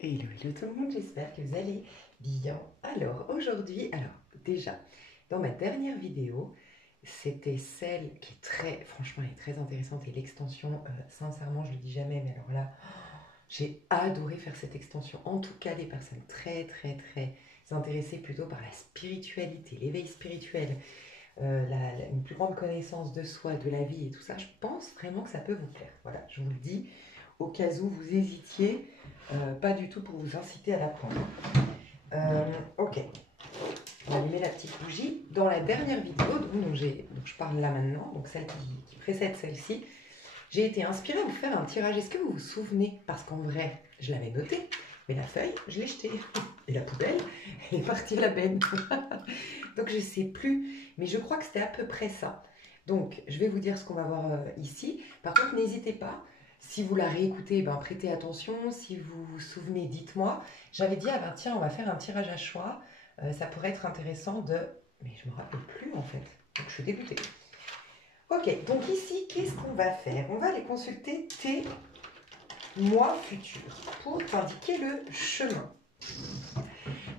Hello, hello tout le monde, j'espère que vous allez bien. Alors aujourd'hui, déjà, dans ma dernière vidéo, c'était celle qui est très, franchement, elle est très intéressante et l'extension, sincèrement, je le dis jamais, mais alors là, j'ai adoré faire cette extension. En tout cas, les personnes très, très, très intéressées plutôt par la spiritualité, l'éveil spirituel, une plus grande connaissance de soi, de la vie et tout ça, je pense vraiment que ça peut vous plaire. Voilà, je vous le dis, au cas où vous hésitiez, pas du tout pour vous inciter à l'apprendre. Ok, on va allumer la petite bougie. Dans la dernière vidéo, donc je parle là maintenant, donc celle qui précède celle-ci, j'ai été inspirée à vous faire un tirage. Est-ce que vous vous souvenez? Parce qu'en vrai, je l'avais noté, mais la feuille, je l'ai jetée. Et la poubelle est partie à la benne. Donc je ne sais plus, mais je crois que c'était à peu près ça. Donc je vais vous dire ce qu'on va voir ici. Par contre, n'hésitez pas, si vous la réécoutez, ben, prêtez attention. Si vous vous souvenez, dites-moi. J'avais dit, ah ben tiens, on va faire un tirage à choix. Ça pourrait être intéressant de... Mais je ne me rappelle plus en fait. Donc je suis dégoûtée. Ok, donc ici, qu'est-ce qu'on va faire? On va aller consulter tes mois futurs pour t'indiquer le chemin.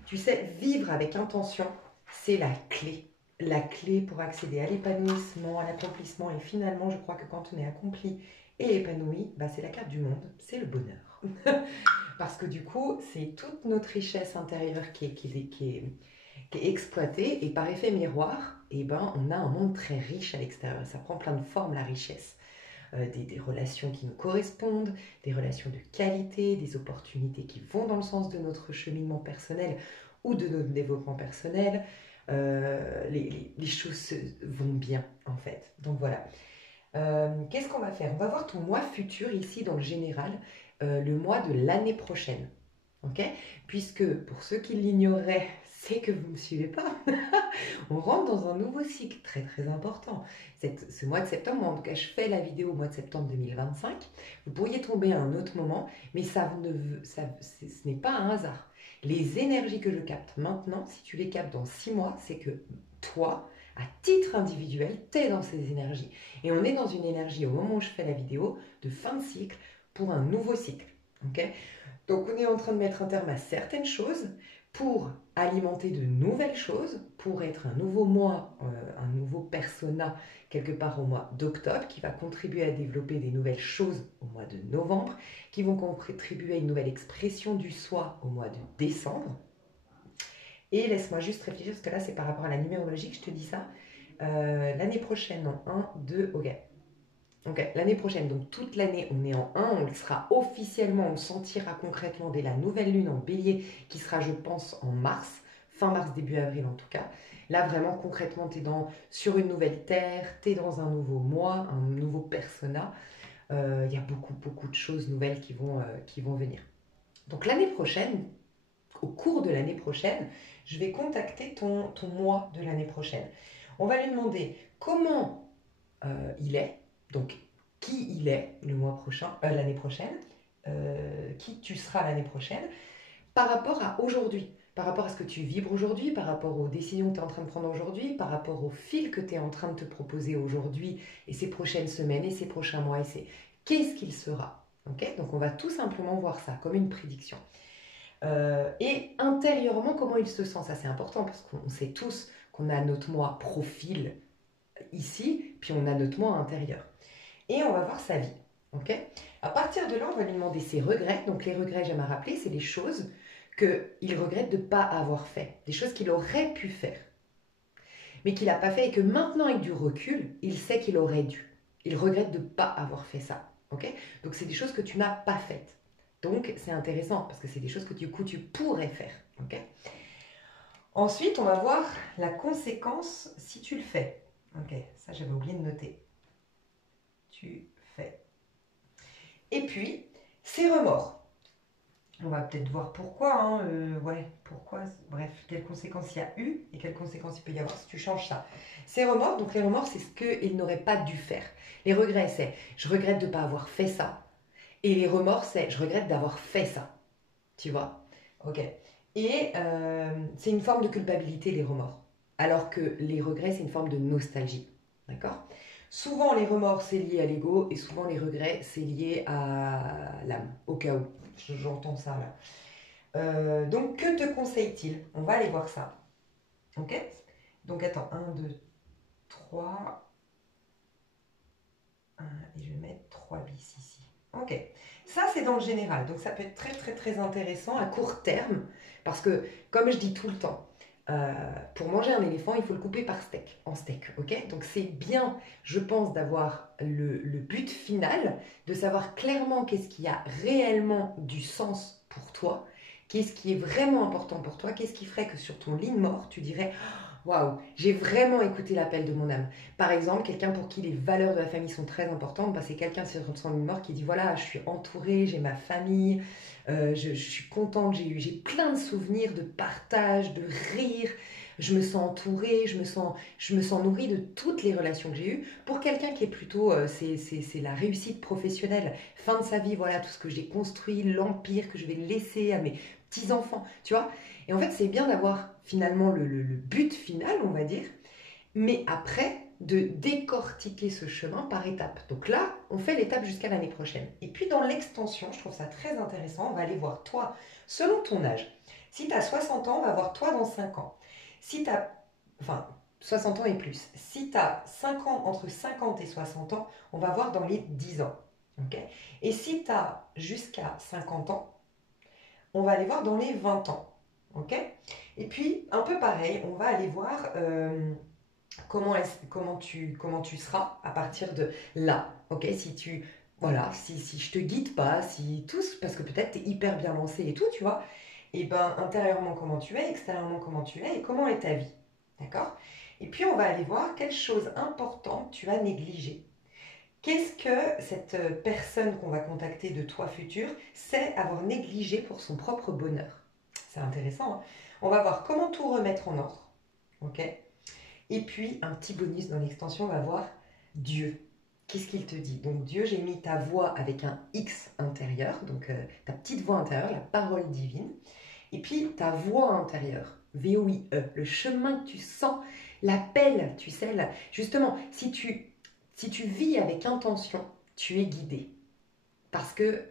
Tu sais, vivre avec intention, c'est la clé. La clé pour accéder à l'épanouissement, à l'accomplissement. Et finalement, je crois que quand on est accompli et épanoui, bah, c'est la carte du monde, c'est le bonheur. Parce que du coup, c'est toute notre richesse intérieure qui est exploitée. Et par effet miroir, eh ben, on a un monde très riche à l'extérieur. Ça prend plein de formes, la richesse. Des relations qui nous correspondent, des relations de qualité, des opportunités qui vont dans le sens de notre cheminement personnel ou de notre développement personnel. Les choses vont bien en fait. Donc voilà. Qu'est-ce qu'on va faire? On va voir ton mois futur ici dans le général, le mois de l'année prochaine. Ok? Puisque pour ceux qui l'ignoraient, c'est que vous ne me suivez pas. On rentre dans un nouveau cycle très très important. Ce mois de septembre, en tout cas je fais la vidéo au mois de septembre 2025, vous pourriez tomber à un autre moment, mais ce n'est pas un hasard. Les énergies que je capte maintenant, si tu les captes dans 6 mois, c'est que toi, à titre individuel, tu es dans ces énergies. Et on est dans une énergie, au moment où je fais la vidéo, de fin de cycle pour un nouveau cycle. Okay, donc on est en train de mettre un terme à certaines choses pour alimenter de nouvelles choses, pour être un nouveau moi, un nouveau persona quelque part au mois d'octobre, qui va contribuer à développer des nouvelles choses au mois de novembre, qui vont contribuer à une nouvelle expression du soi au mois de décembre. Et laisse-moi juste réfléchir, parce que là c'est par rapport à la numérologie que je te dis ça. L'année prochaine, en 1, 2, ok. Donc l'année prochaine, donc toute l'année, on est en 1, on le sera officiellement, on le sentira concrètement dès la nouvelle lune en bélier, qui sera, je pense, en mars, fin mars, début avril en tout cas. Là, vraiment, concrètement, tu es sur une nouvelle terre, tu es dans un nouveau mois, un nouveau persona. Il y a beaucoup, beaucoup de choses nouvelles qui vont venir. Donc l'année prochaine, au cours de l'année prochaine, je vais contacter ton mois de l'année prochaine. On va lui demander comment il est, donc qui il est le mois prochain, l'année prochaine, qui tu seras l'année prochaine, par rapport à aujourd'hui, par rapport à ce que tu vibres aujourd'hui, par rapport aux décisions que tu es en train de prendre aujourd'hui, par rapport au fil que tu es en train de te proposer aujourd'hui et ces prochaines semaines et ces prochains mois, et qu'est-ce qu'il sera. Okay, donc on va tout simplement voir ça comme une prédiction. Et intérieurement, comment il se sent, ça c'est important parce qu'on sait tous qu'on a notre moi profil ici, puis on a notre moi intérieur. Et on va voir sa vie. Ok, à partir de là, on va lui demander ses regrets. Donc les regrets, j'aime à rappeler, c'est les choses qu'il regrette de ne pas avoir fait, des choses qu'il aurait pu faire, mais qu'il n'a pas fait et que maintenant, avec du recul, il sait qu'il aurait dû. Il regrette de ne pas avoir fait ça. Ok, donc c'est des choses que tu n'as pas faites. Donc c'est intéressant parce que c'est des choses que du coup tu pourrais faire. Ok, ensuite, on va voir la conséquence si tu le fais. Ok, ça j'avais oublié de noter. Tu fais. Et puis, ses remords. On va peut-être voir pourquoi, hein, pourquoi, bref, quelles conséquences il y a eu et quelles conséquences il peut y avoir si tu changes ça. Ces remords, donc les remords, c'est ce qu'il n'aurait pas dû faire. Les regrets, c'est je regrette de ne pas avoir fait ça. Et les remords, c'est je regrette d'avoir fait ça. Tu vois? Ok. Et c'est une forme de culpabilité, les remords. Alors que les regrets, c'est une forme de nostalgie. D'accord? Souvent, les remords, c'est lié à l'ego et souvent, les regrets, c'est lié à l'âme, au cas où. J'entends ça là. Donc, que te conseille-t-il? On va aller voir ça. Ok? Donc, attends, 1, 2, 3. Et je vais mettre 3 bis ici. Ok. Ça, c'est dans le général. Donc, ça peut être très, très, très intéressant à court terme. Parce que, comme je dis tout le temps, pour manger un éléphant, il faut le couper par steak, en steak, ok? Donc c'est bien, je pense, d'avoir le but final, de savoir clairement qu'est-ce qui a réellement du sens pour toi, qu'est-ce qui est vraiment important pour toi, qu'est-ce qui ferait que sur ton lit de mort, tu dirais waouh, j'ai vraiment écouté l'appel de mon âme. Par exemple, quelqu'un pour qui les valeurs de la famille sont très importantes, bah, c'est quelqu'un sur son lit de mort qui dit voilà, je suis entourée, j'ai ma famille, je suis contente, j'ai plein de souvenirs de partage, de rire, je me sens entourée, je me sens nourrie de toutes les relations que j'ai eues. Pour quelqu'un qui est plutôt, c'est la réussite professionnelle, fin de sa vie, voilà tout ce que j'ai construit, l'empire que je vais laisser à mes petits-enfants, tu vois. Et en fait, c'est bien d'avoir finalement le but final, on va dire, mais après, de décortiquer ce chemin par étapes. Donc là, on fait l'étape jusqu'à l'année prochaine. Et puis dans l'extension, je trouve ça très intéressant, on va aller voir toi, selon ton âge. Si tu as 60 ans, on va voir toi dans 5 ans. Si tu as, enfin, 60 ans et plus. Si tu as 5 ans, entre 50 et 60 ans, on va voir dans les 10 ans. Okay, et si tu as jusqu'à 50 ans, on va aller voir dans les 20 ans. Ok, et puis, un peu pareil, on va aller voir comment tu seras à partir de là. Ok, si tu, voilà, si je te guide pas, si tous, parce que peut-être tu es hyper bien lancé et tout, tu vois, et ben intérieurement comment tu es, extérieurement comment tu es et comment est ta vie. D'accord? Et puis on va aller voir quelle chose importante tu as négligée. Qu'est-ce que cette personne qu'on va contacter de toi futur sait avoir négligé pour son propre bonheur? C'est intéressant, hein. On va voir comment tout remettre en ordre. Ok? Et puis, un petit bonus dans l'extension, on va voir Dieu. Qu'est-ce qu'il te dit? Donc Dieu, j'ai mis ta voix avec un X intérieur, donc ta petite voix intérieure, la parole divine. Et puis ta voix intérieure, V-O-I-E, le chemin que tu sens, l'appel, tu sais, justement, si tu vis avec intention, tu es guidé. Parce que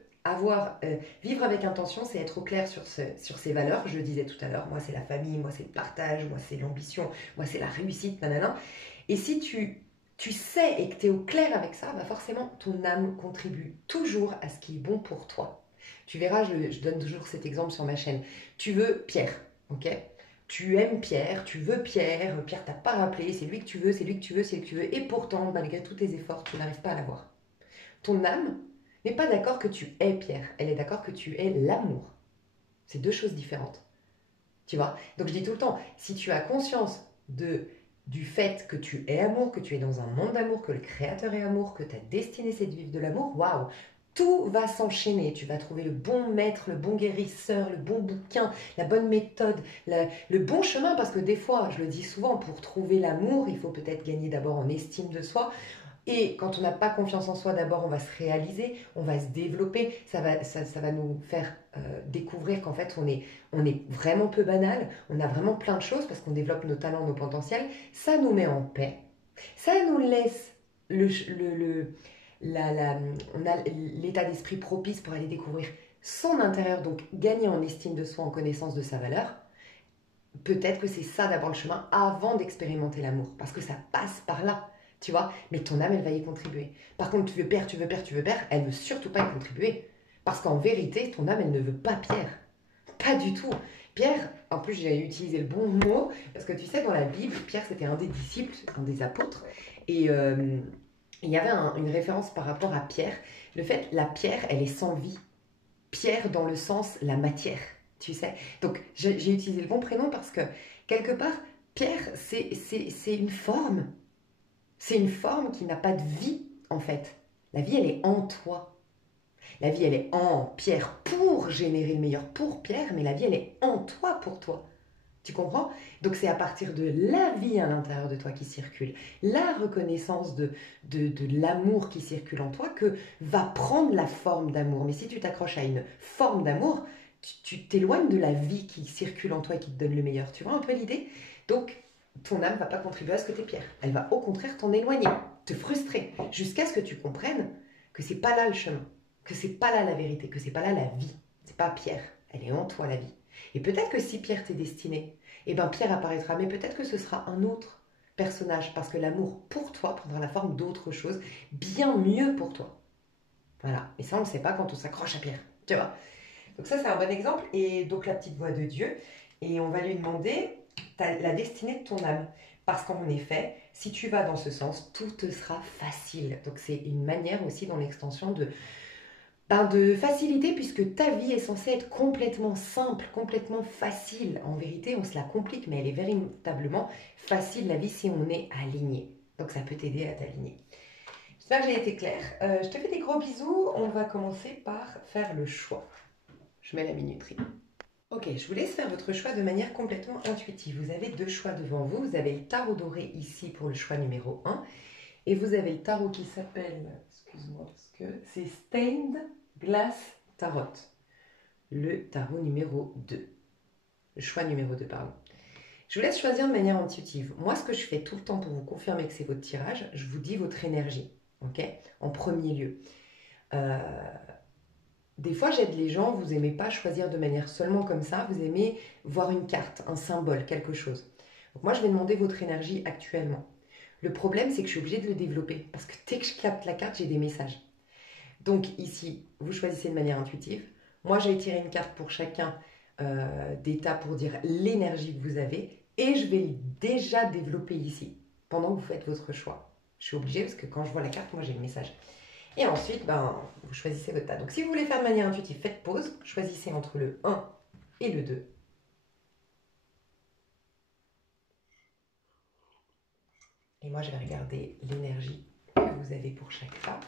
vivre avec intention, c'est être au clair sur ses valeurs. Je le disais tout à l'heure, moi c'est la famille, moi c'est le partage, moi c'est l'ambition, moi c'est la réussite, nanana. Et si tu sais et que tu es au clair avec ça, bah forcément ton âme contribue toujours à ce qui est bon pour toi. Tu verras, je donne toujours cet exemple sur ma chaîne. Tu veux Pierre, ok? Tu aimes Pierre, tu veux Pierre, Pierre t'a pas rappelé, c'est lui que tu veux, c'est lui que tu veux, c'est lui que tu veux, et pourtant, malgré tous tes efforts, tu n'arrives pas à l'avoir. Ton âme n'est pas d'accord que tu es Pierre, elle est d'accord que tu es l'amour. C'est deux choses différentes. Tu vois? Donc je dis tout le temps, si tu as conscience du fait que tu es amour, que tu es dans un monde d'amour, que le Créateur est amour, que ta destinée c'est de vivre de l'amour, waouh! Tout va s'enchaîner. Tu vas trouver le bon maître, le bon guérisseur, le bon bouquin, la bonne méthode, le bon chemin. Parce que des fois, je le dis souvent, pour trouver l'amour, il faut peut-être gagner d'abord en estime de soi. Et quand on n'a pas confiance en soi, d'abord, on va se réaliser, on va se développer. Ça va nous faire découvrir qu'en fait, on est vraiment peu banal. On a vraiment plein de choses parce qu'on développe nos talents, nos potentiels. Ça nous met en paix. Ça nous laisse on a l'état d'esprit propice pour aller découvrir son intérieur, donc gagner en estime de soi, en connaissance de sa valeur. Peut-être que c'est ça d'abord le chemin avant d'expérimenter l'amour, parce que ça passe par là, tu vois. Mais ton âme, elle va y contribuer. Par contre, tu veux Pierre, tu veux Pierre, tu veux Pierre, elle ne veut surtout pas y contribuer. Parce qu'en vérité, ton âme, elle ne veut pas Pierre. Pas du tout. Pierre, en plus, j'ai utilisé le bon mot, parce que tu sais, dans la Bible, Pierre, c'était un des disciples, un des apôtres. Et il y avait une référence par rapport à Pierre. Le fait, la pierre, elle est sans vie. Pierre dans le sens la matière, tu sais. Donc j'ai utilisé le bon prénom parce que quelque part, Pierre, c'est une forme. C'est une forme qui n'a pas de vie en fait. La vie, elle est en toi. La vie, elle est en Pierre pour générer le meilleur pour Pierre, mais la vie, elle est en toi pour toi. Tu comprends? Donc c'est à partir de la vie à l'intérieur de toi qui circule, la reconnaissance de l'amour qui circule en toi que va prendre la forme d'amour. Mais si tu t'accroches à une forme d'amour, tu t'éloignes de la vie qui circule en toi et qui te donne le meilleur. Tu vois un peu l'idée? Donc ton âme ne va pas contribuer à ce que tu es Pierre. Elle va au contraire t'en éloigner, te frustrer, jusqu'à ce que tu comprennes que c'est pas là le chemin, que c'est pas là la vérité, que c'est pas là la vie, c'est pas Pierre. Elle est en toi, la vie. Et peut-être que si Pierre t'est destiné, eh ben Pierre apparaîtra, mais peut-être que ce sera un autre personnage, parce que l'amour pour toi prendra la forme d'autre chose, bien mieux pour toi. Voilà. Et ça, on ne le sait pas quand on s'accroche à Pierre. Tu vois. Donc ça, c'est un bon exemple. Et donc la petite voix de Dieu. Et on va lui demander la destinée de ton âme. Parce qu'en effet, si tu vas dans ce sens, tout te sera facile. Donc c'est une manière aussi dans l'extension de facilité, puisque ta vie est censée être complètement simple, complètement facile. En vérité, on se la complique, mais elle est véritablement facile, la vie, si on est aligné. Donc ça peut t'aider à t'aligner. J'espère que j'ai été claire. Je te fais des gros bisous. On va commencer par faire le choix. Je mets la minuterie. Ok, je vous laisse faire votre choix de manière complètement intuitive. Vous avez deux choix devant vous. Vous avez le tarot doré ici pour le choix numéro 1. Et vous avez le tarot qui s'appelle, excuse-moi parce que c'est Stained Glass Tarot. Le tarot numéro 2. Le choix numéro 2, pardon. Je vous laisse choisir de manière intuitive. Moi, ce que je fais tout le temps pour vous confirmer que c'est votre tirage, je vous dis votre énergie. Ok, en premier lieu. Des fois, j'aide les gens, vous n'aimez pas choisir de manière seulement comme ça, vous aimez voir une carte, un symbole, quelque chose. Donc moi, je vais demander votre énergie actuellement. Le problème, c'est que je suis obligée de le développer, parce que dès que je capte la carte, j'ai des messages. Donc ici, vous choisissez de manière intuitive. Moi, je vais tirer une carte pour chacun d'état pour dire l'énergie que vous avez, et je vais déjà développer ici, pendant que vous faites votre choix. Je suis obligée, parce que quand je vois la carte, moi, j'ai le message. Et ensuite, vous choisissez votre tas. Donc si vous voulez faire de manière intuitive, faites pause. Choisissez entre le 1 et le 2. Et moi, je vais regarder l'énergie que vous avez pour chaque tas.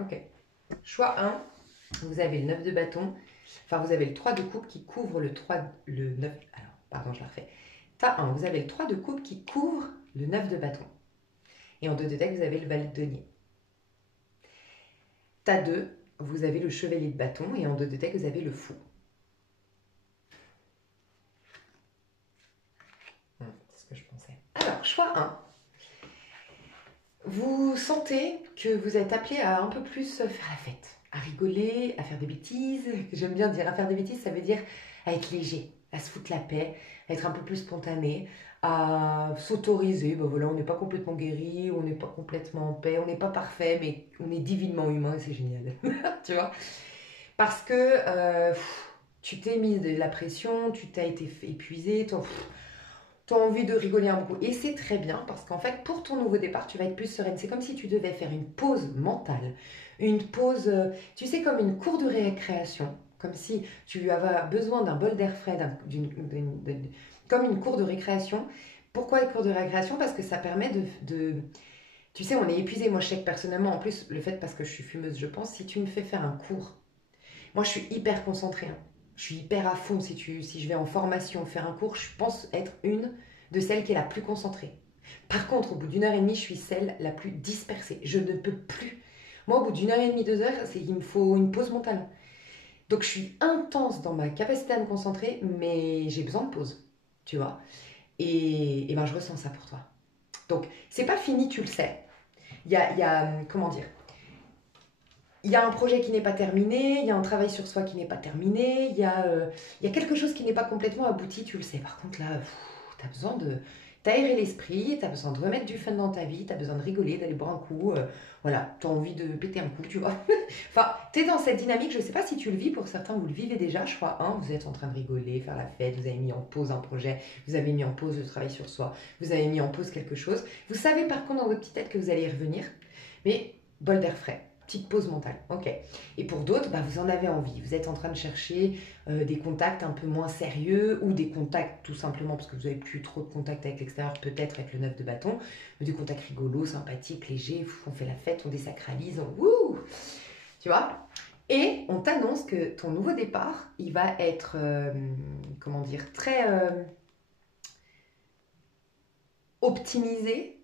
Ok. Choix 1, vous avez le 9 de bâton. Enfin, vous avez le 3 de coupe qui couvre le 9. Alors, pardon, je la refais. Tas 1, vous avez le 3 de coupe qui couvre le 9 de bâton. Et en 2 de deck, vous avez le valet de denier. Tas 2, vous avez le chevalier de bâton. Et en 2 de deck, vous avez le fou. C'est ce que je pensais. Alors, choix 1. Vous sentez que vous êtes appelé à un peu plus faire la fête, à rigoler, à faire des bêtises. J'aime bien dire à faire des bêtises, ça veut dire à être léger, à se foutre la paix, à être un peu plus spontané, à s'autoriser. Ben voilà, on n'est pas complètement guéri, on n'est pas complètement en paix, on n'est pas parfait, mais on est divinement humain et c'est génial. Tu vois? Parce que tu t'es mise de la pression, tu t'as été épuisé, tu as envie de rigoler un coup. Et c'est très bien parce qu'en fait, pour ton nouveau départ, tu vas être plus sereine. C'est comme si tu devais faire une pause mentale, une pause, tu sais, comme une cour de récréation. Comme si tu avais besoin d'un bol d'air frais, comme une cour de récréation. Pourquoi une cour de récréation? Parce que ça permet tu sais, on est épuisé. Moi, je sais que personnellement, en plus, le fait parce que je suis fumeuse, je pense, si tu me fais faire un cours, moi, je suis hyper concentrée, hein. Je suis hyper à fond. Si je vais en formation faire un cours, je pense être une de celles qui est la plus concentrée. Par contre, au bout d'une heure et demie, je suis celle la plus dispersée. Je ne peux plus. Moi, au bout d'une heure et demie, 2 heures, il me faut une pause mentale. Donc, je suis intense dans ma capacité à me concentrer, mais j'ai besoin de pause, tu vois. Et ben, je ressens ça pour toi. Donc, c'est pas fini, tu le sais. Comment dire, il y a un projet qui n'est pas terminé, il y a un travail sur soi qui n'est pas terminé, il y a quelque chose qui n'est pas complètement abouti, tu le sais. Par contre, là, tu as besoin de t'aérer l'esprit, tu as besoin de remettre du fun dans ta vie, tu as besoin de rigoler, d'aller boire un coup. Voilà, tu as envie de péter un coup, tu vois. Enfin, tu es dans cette dynamique, je ne sais pas si tu le vis, pour certains, vous le vivez déjà. Choix 1, vous êtes en train de rigoler, faire la fête, vous avez mis en pause un projet, vous avez mis en pause le travail sur soi, vous avez mis en pause quelque chose. Vous savez par contre dans votre petite tête que vous allez y revenir, mais bol d'air frais. Petite pause mentale, ok. Et pour d'autres, vous en avez envie. Vous êtes en train de chercher des contacts un peu moins sérieux ou des contacts tout simplement parce que vous n'avez plus trop de contacts avec l'extérieur, peut-être avec le 9 de bâton, mais des contacts rigolos, sympathiques, légers, on fait la fête, on désacralise, wouh, tu vois. Et on t'annonce que ton nouveau départ, il va être, comment dire, très optimisé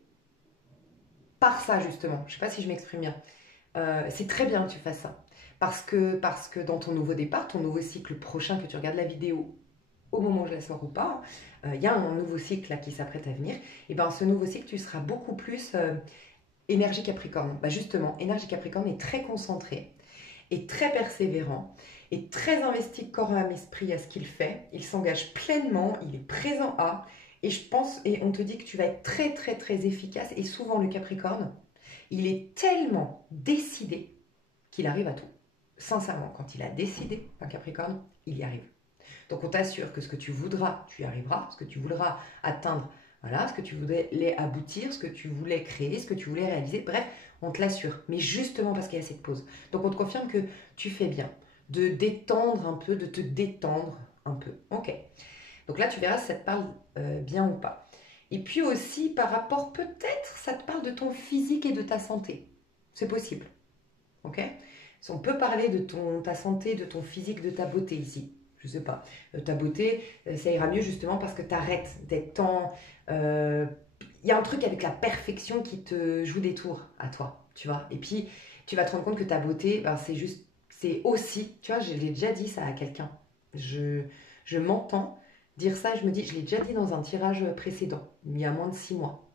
par ça, justement. Je ne sais pas si je m'exprime bien. C'est très bien que tu fasses ça. Parce que dans ton nouveau départ, ton nouveau cycle prochain, que tu regardes la vidéo au moment où je la sors ou pas, il y a un nouveau cycle là, qui s'apprête à venir. Et bien, ce nouveau cycle, tu seras beaucoup plus énergie Capricorne. Bah, justement, énergie Capricorne est très concentrée, est très persévérant, est très investi corps, âme, esprit à ce qu'il fait. Il s'engage pleinement, il est présent à. Et je pense, et on te dit que tu vas être très, très, très efficace. Et souvent, le Capricorne, il est tellement décidé qu'il arrive à tout. Sincèrement, quand il a décidé, un Capricorne, il y arrive. Donc on t'assure que ce que tu voudras, tu y arriveras. Ce que tu voudras atteindre, voilà, ce que tu voulais aboutir, ce que tu voulais créer, ce que tu voulais réaliser. Bref, on te l'assure. Mais justement parce qu'il y a cette pause. Donc on te confirme que tu fais bien. De détendre un peu, de te détendre un peu. Ok. Donc là, tu verras si ça te parle bien ou pas. Et puis aussi, par rapport, peut-être, ça te parle de ton physique et de ta santé. C'est possible. Ok? On peut parler de ta santé, de ton physique, de ta beauté ici. Je sais pas. Ta beauté, ça ira mieux justement parce que tu arrêtes d'être tant. Il y a un truc avec la perfection qui te joue des tours à toi, tu vois. Et puis, tu vas te rendre compte que ta beauté, ben, c'est juste. C'est aussi. Tu vois, je l'ai déjà dit ça à quelqu'un. Je m'entends dire ça et je me dis, je l'ai déjà dit dans un tirage précédent, il y a moins de 6 mois,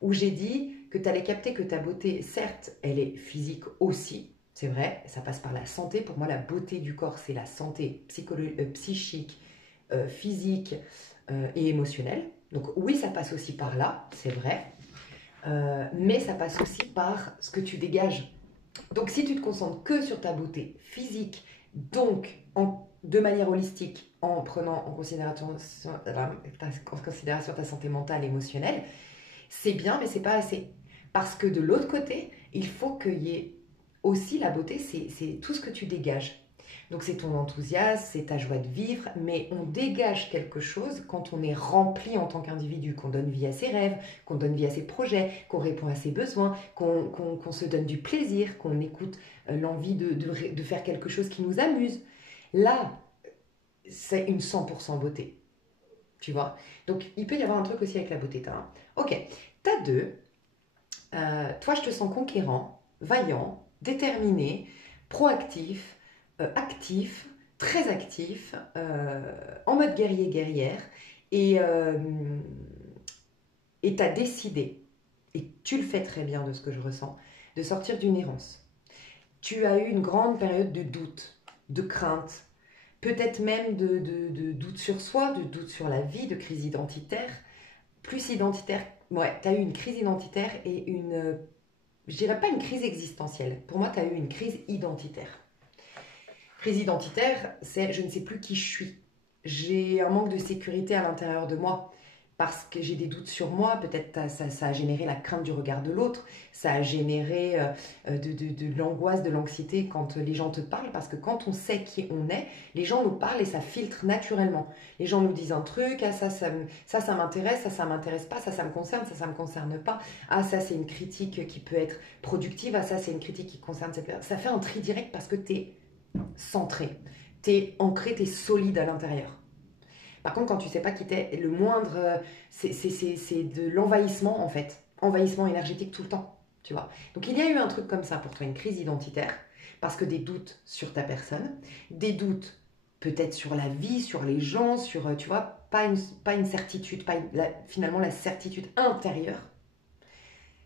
où j'ai dit que tu allais capter que ta beauté, certes, elle est physique aussi, c'est vrai, ça passe par la santé. Pour moi, la beauté du corps, c'est la santé psychique, physique et émotionnelle. Donc oui, ça passe aussi par là, c'est vrai, mais ça passe aussi par ce que tu dégages. Donc si tu te concentres que sur ta beauté physique, donc de manière holistique, en prenant en considération ta santé mentale et émotionnelle, c'est bien, mais c'est pas assez. Parce que de l'autre côté, il faut qu'il y ait aussi la beauté, c'est tout ce que tu dégages. Donc c'est ton enthousiasme, c'est ta joie de vivre, mais on dégage quelque chose quand on est rempli en tant qu'individu, qu'on donne vie à ses rêves, qu'on donne vie à ses projets, qu'on répond à ses besoins, qu'on se donne du plaisir, qu'on écoute l'envie de faire quelque chose qui nous amuse. Là, c'est une 100% beauté, tu vois. Donc il peut y avoir un truc aussi avec la beauté. Ok, t'as deux. Toi, je te sens conquérant, vaillant, déterminé, proactif, actif, très actif, en mode guerrier-guerrière. Et tu as décidé, et tu le fais très bien de ce que je ressens, de sortir d'une errance. Tu as eu une grande période de doute, de crainte, peut-être même de doute sur soi, de doute sur la vie, de crise identitaire. Plus identitaire, ouais, tu as eu une crise identitaire et une je dirais pas une crise existentielle. Pour moi, tu as eu une crise identitaire. Crise identitaire, c'est je ne sais plus qui je suis. J'ai un manque de sécurité à l'intérieur de moi parce que j'ai des doutes sur moi. Peut-être ça a généré la crainte du regard de l'autre. Ça a généré de l'angoisse, de l'anxiété quand les gens te parlent. Parce que quand on sait qui on est, les gens nous parlent et ça filtre naturellement. Les gens nous disent un truc, ah ça m'intéresse, ça m'intéresse pas, ça me concerne, ça me concerne pas. Ah ça c'est une critique qui peut être productive, ah ça c'est une critique qui concerne cette personne. Ça fait un tri direct parce que tu es centré, t'es ancré, t'es solide à l'intérieur. Par contre, quand tu sais pas qui t'es, le moindre, c'est de l'envahissement en fait, envahissement énergétique tout le temps, tu vois. Donc il y a eu un truc comme ça pour toi, une crise identitaire, parce que des doutes sur ta personne, des doutes peut-être sur la vie, sur les gens, sur, tu vois, pas une certitude, finalement la certitude intérieure,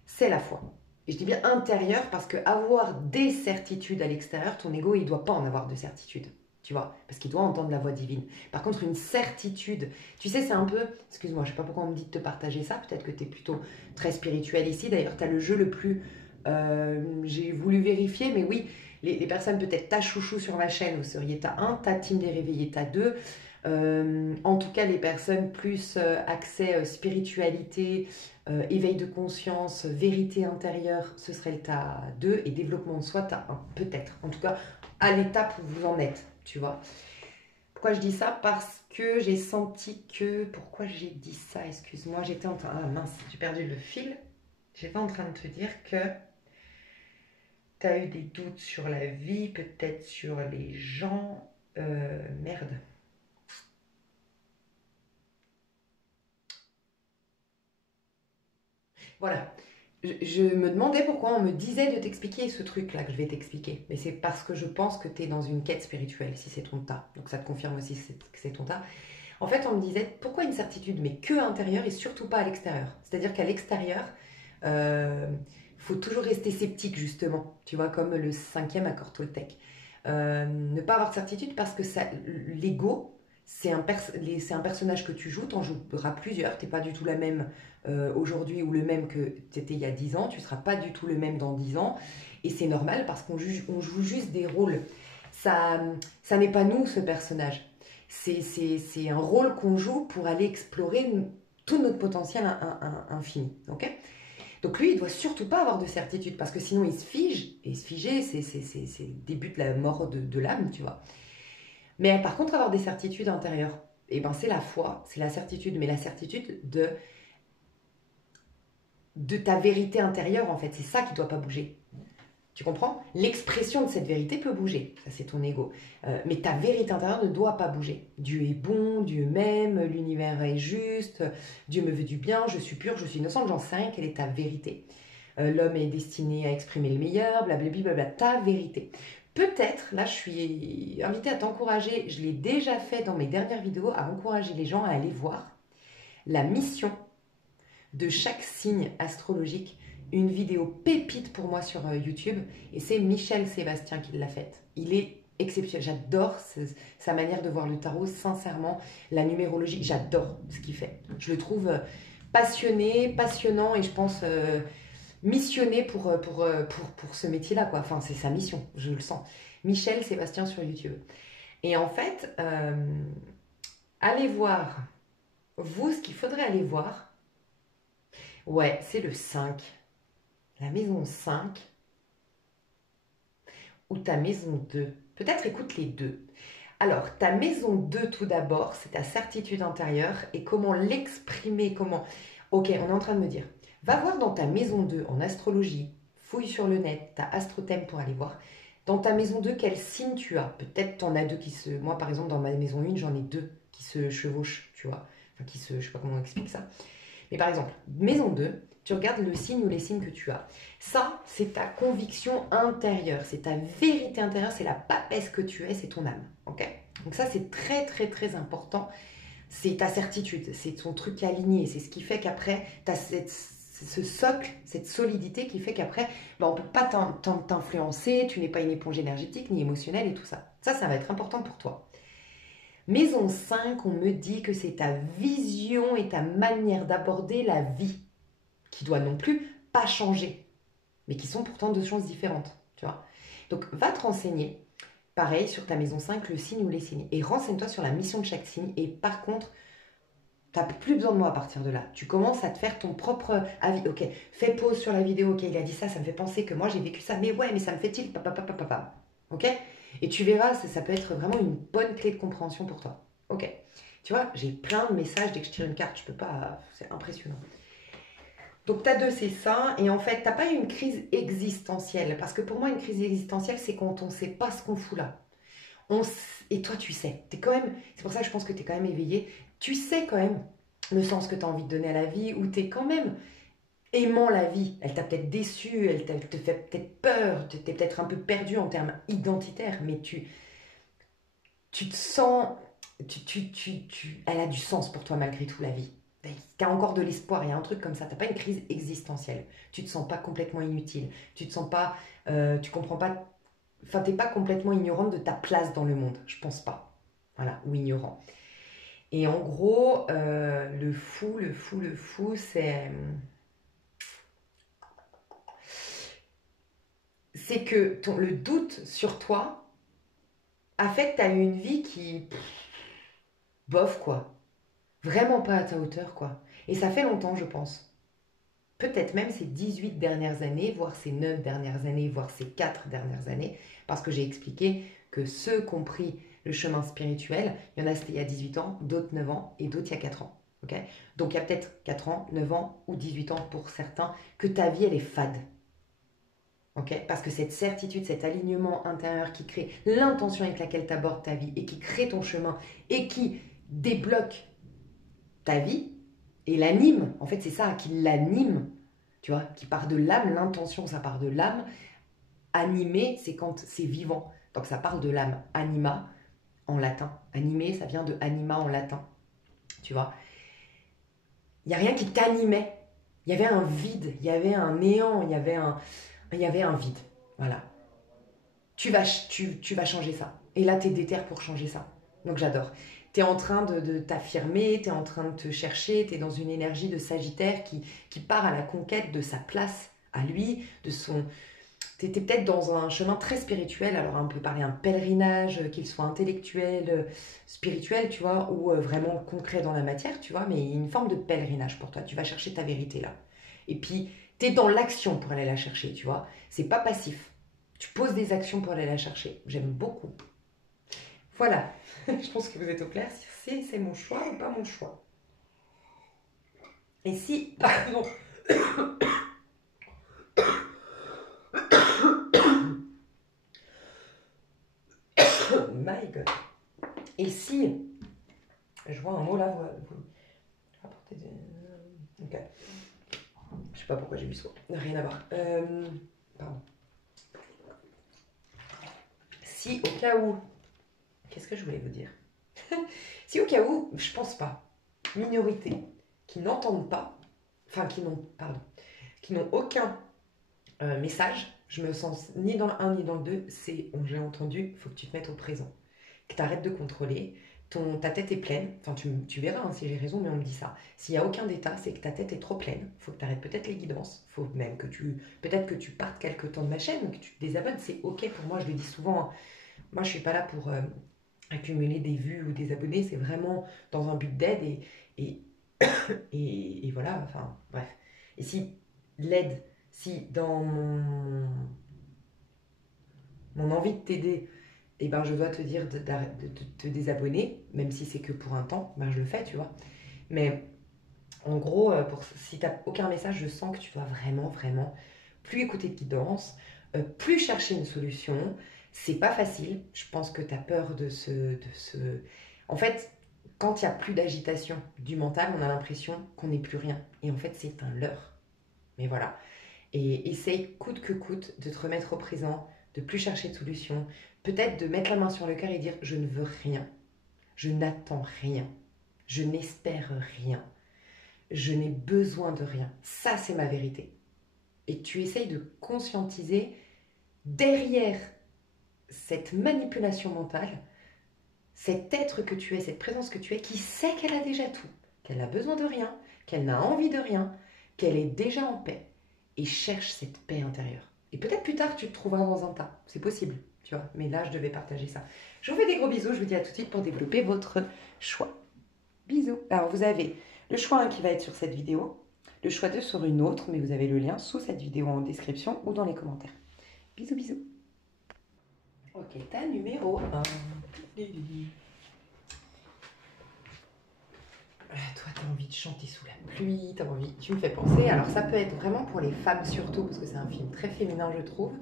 c'est la foi. Et je dis bien intérieur parce que avoir des certitudes à l'extérieur, ton ego, il ne doit pas en avoir de certitude. Tu vois, parce qu'il doit entendre la voix divine. Par contre, une certitude, tu sais, c'est un peu, excuse-moi, je ne sais pas pourquoi on me dit de te partager ça, peut-être que tu es plutôt très spirituel ici. D'ailleurs, tu as le jeu le plus, j'ai voulu vérifier, mais oui, les personnes, peut-être ta chouchou sur ma chaîne, vous seriez ta 1, ta team des réveillés, ta 2. En tout cas, les personnes plus accès spiritualité, éveil de conscience, vérité intérieure, ce serait le tas 2 et développement de soi, tas 1, peut-être. En tout cas, à l'étape où vous en êtes, tu vois. Pourquoi je dis ça? Parce que j'ai senti que... Pourquoi j'ai dit ça? Excuse-moi, j'étais en train... Ah mince, j'ai perdu le fil. J'étais en train de te dire que tu as eu des doutes sur la vie, peut-être sur les gens. Merde. Voilà. Je me demandais pourquoi on me disait de t'expliquer ce truc-là que je vais t'expliquer. Mais c'est parce que je pense que tu es dans une quête spirituelle, si c'est ton tas. Donc ça te confirme aussi que c'est ton tas. En fait, on me disait, pourquoi une certitude, mais que intérieure et surtout pas à l'extérieur. C'est-à-dire qu'à l'extérieur, faut toujours rester sceptique, justement. Tu vois, comme le cinquième accord Toltec. Ne pas avoir de certitude parce que l'ego, c'est un personnage que tu joues, tu en joueras plusieurs, tu n'es pas du tout la même aujourd'hui ou le même que tu étais il y a 10 ans, tu ne seras pas du tout le même dans 10 ans, et c'est normal parce qu'on joue juste des rôles. Ça n'est pas nous, ce personnage. C'est un rôle qu'on joue pour aller explorer tout notre potentiel infini. Ok. Donc lui, il ne doit surtout pas avoir de certitude, parce que sinon il se fige, et se figer, c'est le début de la mort de l'âme, tu vois. Mais par contre, avoir des certitudes intérieures, eh ben, c'est la foi, c'est la certitude, mais la certitude de ta vérité intérieure, en fait. C'est ça qui ne doit pas bouger. Tu comprends? L'expression de cette vérité peut bouger, ça c'est ton ego. Mais ta vérité intérieure ne doit pas bouger. Dieu est bon, Dieu m'aime, l'univers est juste, Dieu me veut du bien, je suis pure, je suis innocente, j'en sais rien, quelle est ta vérité? L'homme est destiné à exprimer le meilleur, blablabla, ta vérité. Peut-être, là je suis invitée à t'encourager, je l'ai déjà fait dans mes dernières vidéos, à encourager les gens à aller voir la mission de chaque signe astrologique, une vidéo pépite pour moi sur YouTube, et c'est Michel Sébastien qui l'a faite. Il est exceptionnel, j'adore sa manière de voir le tarot, sincèrement, la numérologie, j'adore ce qu'il fait. Je le trouve passionné, passionnant, et je pense missionné pour ce métier-là, quoi. Enfin, c'est sa mission, je le sens. Michel Sébastien sur YouTube. Et en fait, allez voir, vous, ce qu'il faudrait aller voir, ouais, c'est le 5. La maison 5 ou ta maison 2. Peut-être écoute les deux. Alors, ta maison 2 tout d'abord, c'est ta certitude intérieure et comment l'exprimer, comment... Ok, on est en train de me dire, va voir dans ta maison 2 en astrologie, fouille sur le net, ta astrothème pour aller voir. Dans ta maison 2, quel signe tu as? Peut-être t'en as deux qui se... Moi, par exemple, dans ma maison 1, j'en ai deux qui se chevauchent, tu vois. Enfin, qui se... Je sais pas comment on explique ça. Mais par exemple, maison 2, tu regardes le signe ou les signes que tu as. Ça, c'est ta conviction intérieure, c'est ta vérité intérieure, c'est la papesse que tu es, c'est ton âme. Ok? Donc ça, c'est très, très, très important. C'est ta certitude, c'est ton truc aligné, c'est ce qui fait qu'après, tu as ce socle, cette solidité qui fait qu'après, on ne peut pas t'influencer, tu n'es pas une éponge énergétique ni émotionnelle et tout ça. Ça va être important pour toi. Maison 5, on me dit que c'est ta vision et ta manière d'aborder la vie qui doit non plus pas changer, mais qui sont pourtant deux choses différentes, tu vois. Donc, va te renseigner, pareil, sur ta maison 5, le signe ou les signes, et renseigne-toi sur la mission de chaque signe, et par contre, tu n'as plus besoin de moi à partir de là. Tu commences à te faire ton propre avis. Ok, fais pause sur la vidéo, ok, il a dit ça, ça me fait penser que moi j'ai vécu ça, mais ouais, mais ça me fait-il, papa. Ok? Et tu verras, ça peut être vraiment une bonne clé de compréhension pour toi. Ok. Tu vois, j'ai plein de messages dès que je tire une carte, je peux pas, c'est impressionnant. Donc, tu as deux, c'est ça. Et en fait, tu n'as pas eu une crise existentielle. Parce que pour moi, une crise existentielle, c'est quand on ne sait pas ce qu'on fout là. Et toi, tu sais. C'est pour ça que je pense que tu es quand même éveillé. Tu sais quand même le sens que tu as envie de donner à la vie, ou tu es quand même aimant la vie. Elle t'a peut-être déçu, elle te fait peut-être peur, tu es peut-être un peu perdu en termes identitaires, mais tu te sens... elle a du sens pour toi malgré tout, la vie. Tu as encore de l'espoir, il y a un truc comme ça. Tu n'as pas une crise existentielle. Tu ne te sens pas complètement inutile. Tu te sens pas... tu comprends pas... Enfin, tu n'es pas complètement ignorante de ta place dans le monde. Je pense pas. Voilà, ou ignorant. Et en gros, le fou, c'est que le doute sur toi a fait que tu as eu une vie qui... bof, quoi. Vraiment pas à ta hauteur, quoi. Et ça fait longtemps, je pense. Peut-être même ces 18 dernières années, voire ces 9 dernières années, voire ces 4 dernières années, parce que j'ai expliqué que ceux qui ont pris le chemin spirituel, il y en a c'était il y a 18 ans, d'autres 9 ans et d'autres il y a 4 ans. Okay, donc il y a peut-être 4 ans, 9 ans ou 18 ans pour certains que ta vie elle est fade. ok? Parce que cette certitude, cet alignement intérieur qui crée l'intention avec laquelle tu abordes ta vie et qui crée ton chemin et qui débloque ta vie et l'anime, en fait c'est ça, qui l'anime, tu vois, qui part de l'âme, l'intention ça part de l'âme, animé c'est quand c'est vivant, donc ça part de l'âme, anima en latin, animé ça vient de anima en latin, tu vois. Il n'y a rien qui t'animait, il y avait un vide, il y avait un néant, il y avait un vide, voilà. Tu vas changer ça. Et là, tu es déter pour changer ça. Donc j'adore. Tu es en train de t'affirmer, tu es en train de te chercher, tu es dans une énergie de Sagittaire qui part à la conquête de sa place à lui, de son... Tu étais peut-être dans un chemin très spirituel, alors on peut parler un pèlerinage, qu'il soit intellectuel, spirituel, tu vois, ou vraiment concret dans la matière, tu vois, mais une forme de pèlerinage pour toi. Tu vas chercher ta vérité là. Et puis, tu es dans l'action pour aller la chercher, tu vois. C'est pas passif. Tu poses des actions pour aller la chercher. J'aime beaucoup. Voilà. Je pense que vous êtes au clair si c'est mon choix ou pas mon choix. Et si... Pardon. My God. Et si... Je vois un mot là, vous rapportez des... Ok. Je sais pas pourquoi j'ai vu ça. Rien à voir. Pardon. Si au cas où... Qu'est-ce que je voulais vous dire? Si au cas où, je pense pas, minorité, qui n'entendent pas, enfin qui n'ont aucun message, je me sens ni dans le 1 ni dans le 2, c'est, j'ai entendu, il faut que tu te mettes au présent, que tu arrêtes de contrôler, ta tête est pleine, enfin tu verras hein, si j'ai raison, mais on me dit ça. S'il n'y a aucun d'état, c'est que ta tête est trop pleine, il faut que tu arrêtes peut-être les guidances, faut même que peut-être que tu partes quelque temps de ma chaîne, que tu te désabonnes, c'est ok pour moi, je le dis souvent, hein. Moi je suis pas là pour accumuler des vues ou des abonnés, c'est vraiment dans un but d'aide et, et voilà, enfin bref. Et si l'aide, si dans mon envie de t'aider, eh ben, je dois te dire de te désabonner, même si c'est que pour un temps, ben, je le fais, tu vois. Mais en gros, si tu n'as aucun message, je sens que tu dois vraiment, vraiment plus écouter de guidance, plus chercher une solution. C'est pas facile. Je pense que tu as peur de ce... En fait, quand il n'y a plus d'agitation du mental, on a l'impression qu'on n'est plus rien. Et en fait, c'est un leurre. Mais voilà. Et essaye coûte que coûte de te remettre au présent, de plus chercher de solution, peut-être de mettre la main sur le cœur et dire je ne veux rien, je n'attends rien, je n'espère rien, je n'ai besoin de rien. Ça, c'est ma vérité. Et tu essayes de conscientiser derrière cette manipulation mentale, cet être que tu es, cette présence que tu es, qui sait qu'elle a déjà tout, qu'elle n'a besoin de rien, qu'elle n'a envie de rien, qu'elle est déjà en paix. Et cherche cette paix intérieure. Et peut-être plus tard, tu te trouveras dans un tas. C'est possible, tu vois. Mais là, je devais partager ça. Je vous fais des gros bisous. Je vous dis à tout de suite pour développer votre choix. Bisous. Alors, vous avez le choix 1 qui va être sur cette vidéo, le choix 2 sur une autre, mais vous avez le lien sous cette vidéo en description ou dans les commentaires. Bisous, bisous. Ok, ta numéro 1. Toi, tu as envie de chanter sous la pluie, t'as envie, tu me fais penser. Alors, ça peut être vraiment pour les femmes surtout, parce que c'est un film très féminin, je trouve.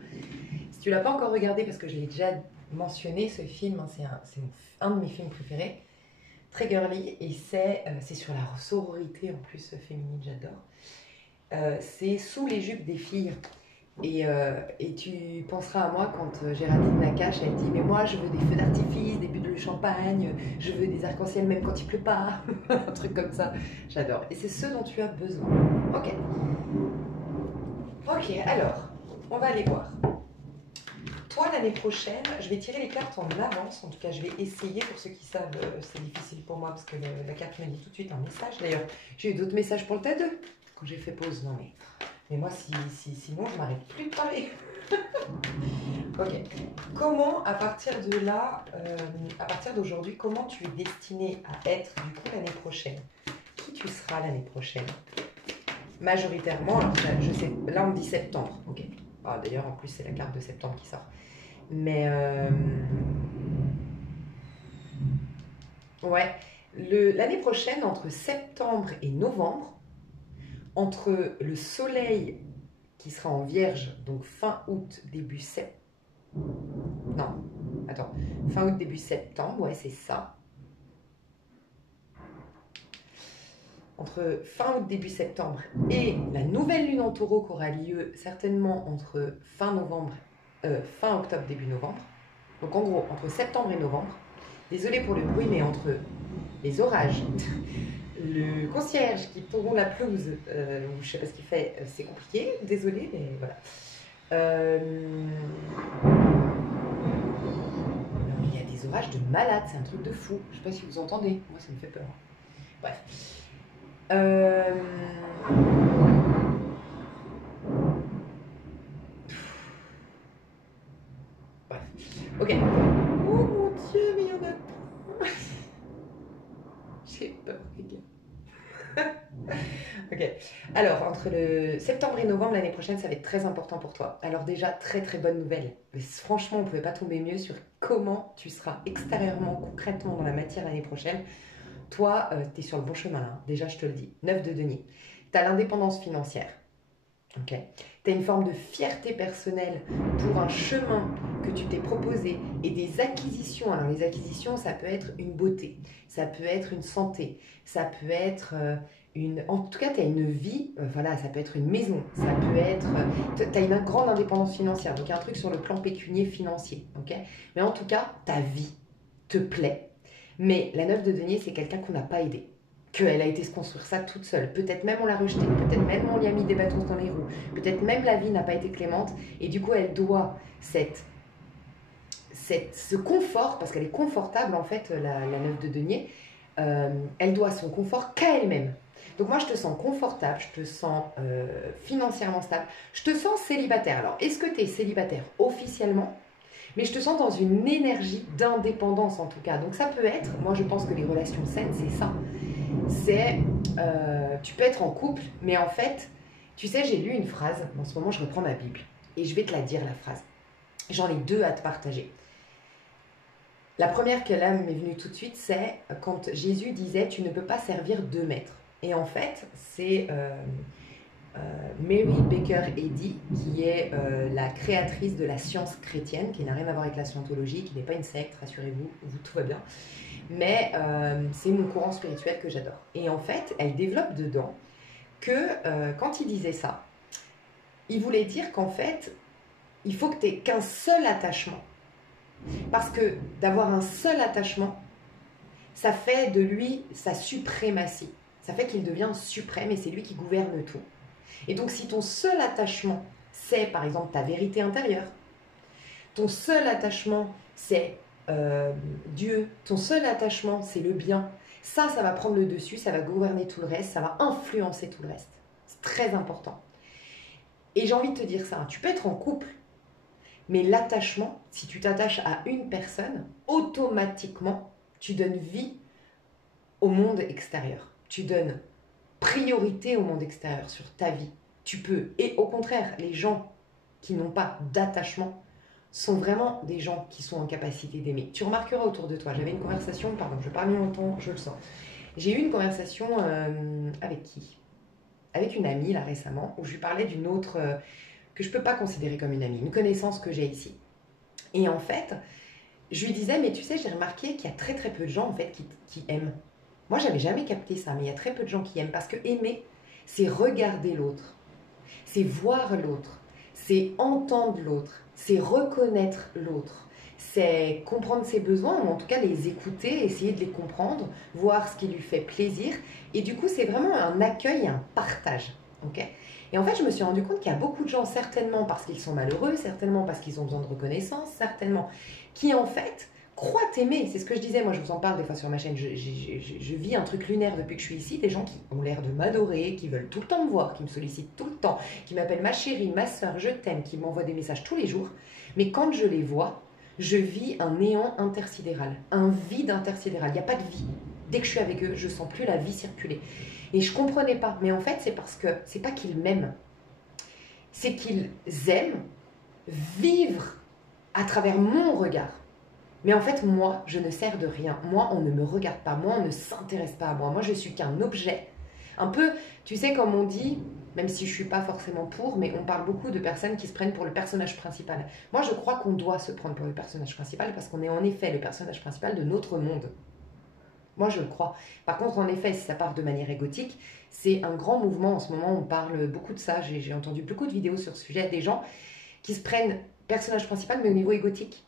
Si tu l'as pas encore regardé, parce que je l'ai déjà mentionné, ce film, hein, c'est un de mes films préférés, très girly, et c'est sur la sororité en plus féminine, j'adore. C'est Sous les jupes des filles. Et tu penseras à moi quand Géraldine Nakache, elle dit mais moi je veux des feux d'artifice, des bulles de champagne, je veux des arcs-en-ciel même quand il pleut pas, un truc comme ça, j'adore. Et c'est ce dont tu as besoin. Ok. Ok, alors, on va aller voir. Toi l'année prochaine, je vais tirer les cartes en avance, en tout cas je vais essayer, pour ceux qui savent, c'est difficile pour moi parce que la carte me dit tout de suite un message. D'ailleurs, j'ai eu d'autres messages pour le tas 2 quand j'ai fait pause, non mais moi, sinon, je m'arrête plus de parler. Ok. Comment, à partir de là, à partir d'aujourd'hui, comment tu es destiné à être, du coup, l'année prochaine? Qui tu seras l'année prochaine? Majoritairement, alors, je sais, là, on me dit septembre. Ok. Ah, d'ailleurs, en plus, c'est la carte de septembre qui sort. Mais, ouais. L'année prochaine, entre septembre et novembre, entre le soleil qui sera en Vierge, donc fin août, début septembre. Non, attends, fin août, début septembre, ouais, c'est ça. Entre fin août, début septembre et la nouvelle lune en taureau qui aura lieu certainement entre fin octobre, début novembre. Donc en gros, entre septembre et novembre. Désolée pour le bruit, mais entre les orages, le concierge qui tondent la pelouse, ou je sais pas ce qu'il fait, c'est compliqué. Désolée, mais voilà. Il y a des orages de malade, c'est un truc de fou. Je sais pas si vous entendez, moi ça me fait peur. Bref. Bref. Ok. Oh mon Dieu, mais il y en a pas. J'ai peur, les gars. Ok. Alors, entre le septembre et novembre l'année prochaine, ça va être très important pour toi. Alors déjà, très très bonne nouvelle. Mais franchement, on ne pouvait pas tomber mieux sur comment tu seras extérieurement, concrètement dans la matière l'année prochaine. Toi, tu es sur le bon chemin là. Déjà, je te le dis. 9 de denier. Tu as l'indépendance financière. Ok. Tu as une forme de fierté personnelle pour un chemin que tu t'es proposé et des acquisitions. Alors les acquisitions, ça peut être une beauté, ça peut être une santé, ça peut être une... En tout cas, tu as une vie, voilà, ça peut être une maison, ça peut être... tu as une grande indépendance financière, donc il y a un truc sur le plan pécunier financier. Ok. Mais en tout cas, ta vie te plaît. Mais la 9 de denier, c'est quelqu'un qu'on n'a pas aidé. Qu'elle a été se construire ça toute seule. Peut-être même on l'a rejetée, peut-être même on lui a mis des bâtons dans les roues, peut-être même la vie n'a pas été clémente et du coup elle doit ce confort, parce qu'elle est confortable en fait, la 9 de denier, elle doit son confort qu'à elle-même. Donc moi je te sens confortable, je te sens financièrement stable, je te sens célibataire. Alors est-ce que tu es célibataire officiellement ? Mais je te sens dans une énergie d'indépendance en tout cas. Donc ça peut être, moi je pense que les relations saines c'est ça. C'est, tu peux être en couple, mais en fait, tu sais, j'ai lu une phrase, en ce moment je reprends ma Bible, et je vais te la dire la phrase. J'en ai deux à te partager. La première que là m'est venue tout de suite, c'est quand Jésus disait « tu ne peux pas servir deux maîtres ». Et en fait, c'est Mary Baker Eddy, qui est la créatrice de la science chrétienne, qui n'a rien à voir avec la scientologie, qui n'est pas une secte, rassurez-vous, tout va bien. Mais c'est mon courant spirituel que j'adore. Et en fait, elle développe dedans que quand il disait ça, il voulait dire qu'en fait, il faut que tu aies qu'un seul attachement. Parce que d'avoir un seul attachement, ça fait de lui sa suprématie. Ça fait qu'il devient suprême et c'est lui qui gouverne tout. Et donc si ton seul attachement, c'est par exemple ta vérité intérieure, ton seul attachement, c'est Dieu, ton seul attachement, c'est le bien, ça va prendre le dessus, ça va gouverner tout le reste, ça va influencer tout le reste. C'est très important. Et j'ai envie de te dire ça, tu peux être en couple, mais l'attachement, si tu t'attaches à une personne, automatiquement, tu donnes vie au monde extérieur. Tu donnes priorité au monde extérieur sur ta vie. Tu peux. Et au contraire, les gens qui n'ont pas d'attachement sont vraiment des gens qui sont en capacité d'aimer. Tu remarqueras autour de toi, j'avais une conversation, pardon, je parle longtemps, je le sens. J'ai eu une conversation avec qui ? Avec une amie, là, récemment, où je lui parlais d'une autre, que je ne peux pas considérer comme une amie, une connaissance que j'ai ici. Et en fait, je lui disais, mais tu sais, j'ai remarqué qu'il y a très très peu de gens, en fait, qui aiment. Moi, j'avais jamais capté ça, mais il y a très peu de gens qui aiment, parce que aimer, c'est regarder l'autre, c'est voir l'autre, c'est entendre l'autre, c'est reconnaître l'autre, c'est comprendre ses besoins, ou en tout cas les écouter, essayer de les comprendre, voir ce qui lui fait plaisir. Et du coup, c'est vraiment un accueil et un partage. Okay ? Et en fait, je me suis rendu compte qu'il y a beaucoup de gens, certainement parce qu'ils sont malheureux, certainement parce qu'ils ont besoin de reconnaissance, certainement, qui en fait croient aimer. C'est ce que je disais, moi je vous en parle des fois sur ma chaîne, je vis un truc lunaire depuis que je suis ici, des gens qui ont l'air de m'adorer, qui veulent tout le temps me voir, qui me sollicitent tout le temps, qui m'appellent ma chérie, ma soeur, je t'aime, qui m'envoient des messages tous les jours. Mais quand je les vois, je vis un néant intersidéral, un vide intersidéral, il n'y a pas de vie. Dès que je suis avec eux, je ne sens plus la vie circuler. Et je ne comprenais pas, mais en fait c'est parce que c'est pas qu'ils m'aiment, c'est qu'ils aiment vivre à travers mon regard. Mais en fait, moi, je ne sers de rien. Moi, on ne me regarde pas. Moi, on ne s'intéresse pas à moi. Moi, je suis qu'un objet. Un peu, tu sais, comme on dit, même si je ne suis pas forcément pour, mais on parle beaucoup de personnes qui se prennent pour le personnage principal. Moi, je crois qu'on doit se prendre pour le personnage principal parce qu'on est en effet le personnage principal de notre monde. Moi, je le crois. Par contre, en effet, si ça part de manière égotique, c'est un grand mouvement. En ce moment, on parle beaucoup de ça. J'ai entendu beaucoup de vidéos sur ce sujet. Des gens qui se prennent personnage principal, mais au niveau égotique.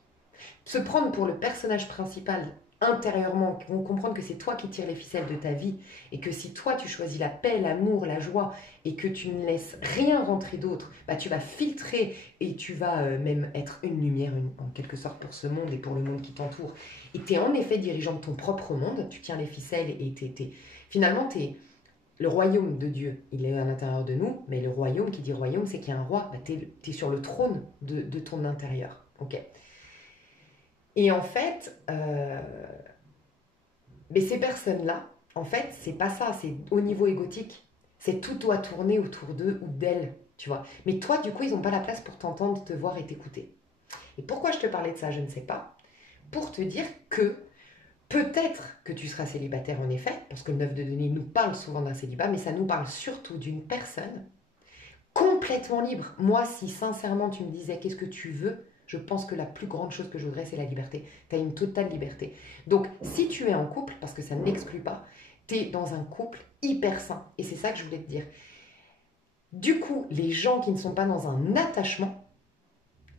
Se prendre pour le personnage principal intérieurement, comprendre que c'est toi qui tires les ficelles de ta vie et que si toi tu choisis la paix, l'amour, la joie et que tu ne laisses rien rentrer d'autre, bah, tu vas filtrer et tu vas même être une lumière en quelque sorte pour ce monde et pour le monde qui t'entoure. Et tu es en effet dirigeant de ton propre monde, tu tiens les ficelles et finalement tu es le royaume de Dieu, il est à l'intérieur de nous, mais le royaume, qui dit royaume, c'est qu'il y a un roi, bah, tu es sur le trône de ton intérieur. Ok. Et en fait, mais ces personnes-là, en fait, c'est pas ça, c'est au niveau égotique. C'est tout doit tourner autour d'eux ou d'elles, tu vois. Mais toi, du coup, ils n'ont pas la place pour t'entendre, te voir et t'écouter. Et pourquoi je te parlais de ça, je ne sais pas. Pour te dire que peut-être que tu seras célibataire en effet, parce que le 9 de denier nous parle souvent d'un célibat, mais ça nous parle surtout d'une personne complètement libre. Moi, si sincèrement tu me disais qu'est-ce que tu veux, je pense que la plus grande chose que je voudrais, c'est la liberté. Tu as une totale liberté. Donc, si tu es en couple, parce que ça ne l'exclut pas, tu es dans un couple hyper sain. Et c'est ça que je voulais te dire. Du coup, les gens qui ne sont pas dans un attachement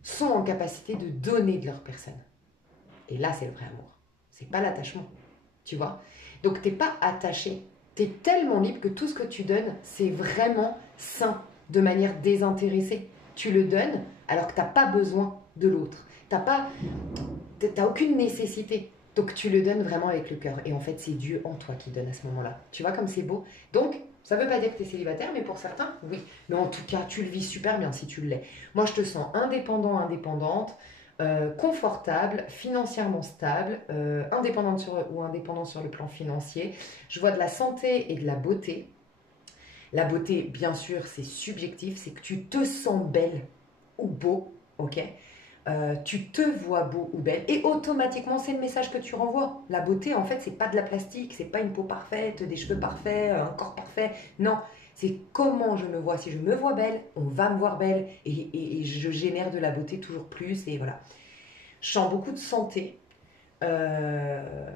sont en capacité de donner de leur personne. Et là, c'est le vrai amour. C'est pas l'attachement. Tu vois? Donc, tu n'es pas attaché. Tu es tellement libre que tout ce que tu donnes, c'est vraiment sain, de manière désintéressée. Tu le donnes alors que tu n'as pas besoin de l'autre. Tu n'as aucune nécessité. Donc, tu le donnes vraiment avec le cœur. Et en fait, c'est Dieu en toi qui donne à ce moment-là. Tu vois comme c'est beau? Donc, ça ne veut pas dire que tu es célibataire, mais pour certains, oui. Mais en tout cas, tu le vis super bien si tu l'es. Moi, je te sens indépendant, indépendante. Confortable, financièrement stable, indépendante ou indépendant sur le plan financier. Je vois de la santé et de la beauté. La beauté, bien sûr, c'est subjectif, c'est que tu te sens belle ou beau, ok? Tu te vois beau ou belle et automatiquement c'est le message que tu renvoies. La beauté en fait c'est pas de la plastique, c'est pas une peau parfaite, des cheveux parfaits, un corps parfait. Non, c'est comment je me vois. Si je me vois belle, on va me voir belle et je génère de la beauté toujours plus et voilà. Je sens beaucoup de santé. Euh...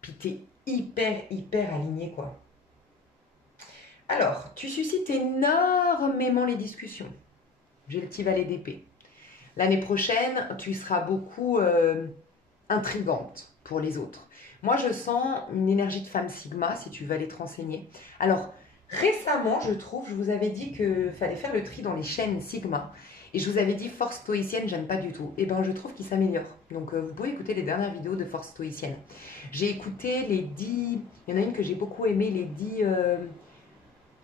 Puis t'es hyper aligné quoi. Alors, tu suscites énormément les discussions. J'ai le petit valet d'épée. L'année prochaine, tu seras beaucoup intrigante pour les autres. Moi, je sens une énergie de femme Sigma, si tu veux aller te renseigner. Alors, récemment, je trouve, je vous avais dit qu'il fallait faire le tri dans les chaînes Sigma. Et je vous avais dit force stoïcienne, j'aime pas du tout. Et bien, je trouve qu'il s'améliore. Donc, vous pouvez écouter les dernières vidéos de force stoïcienne. J'ai écouté les 10... Il y en a une que j'ai beaucoup aimée,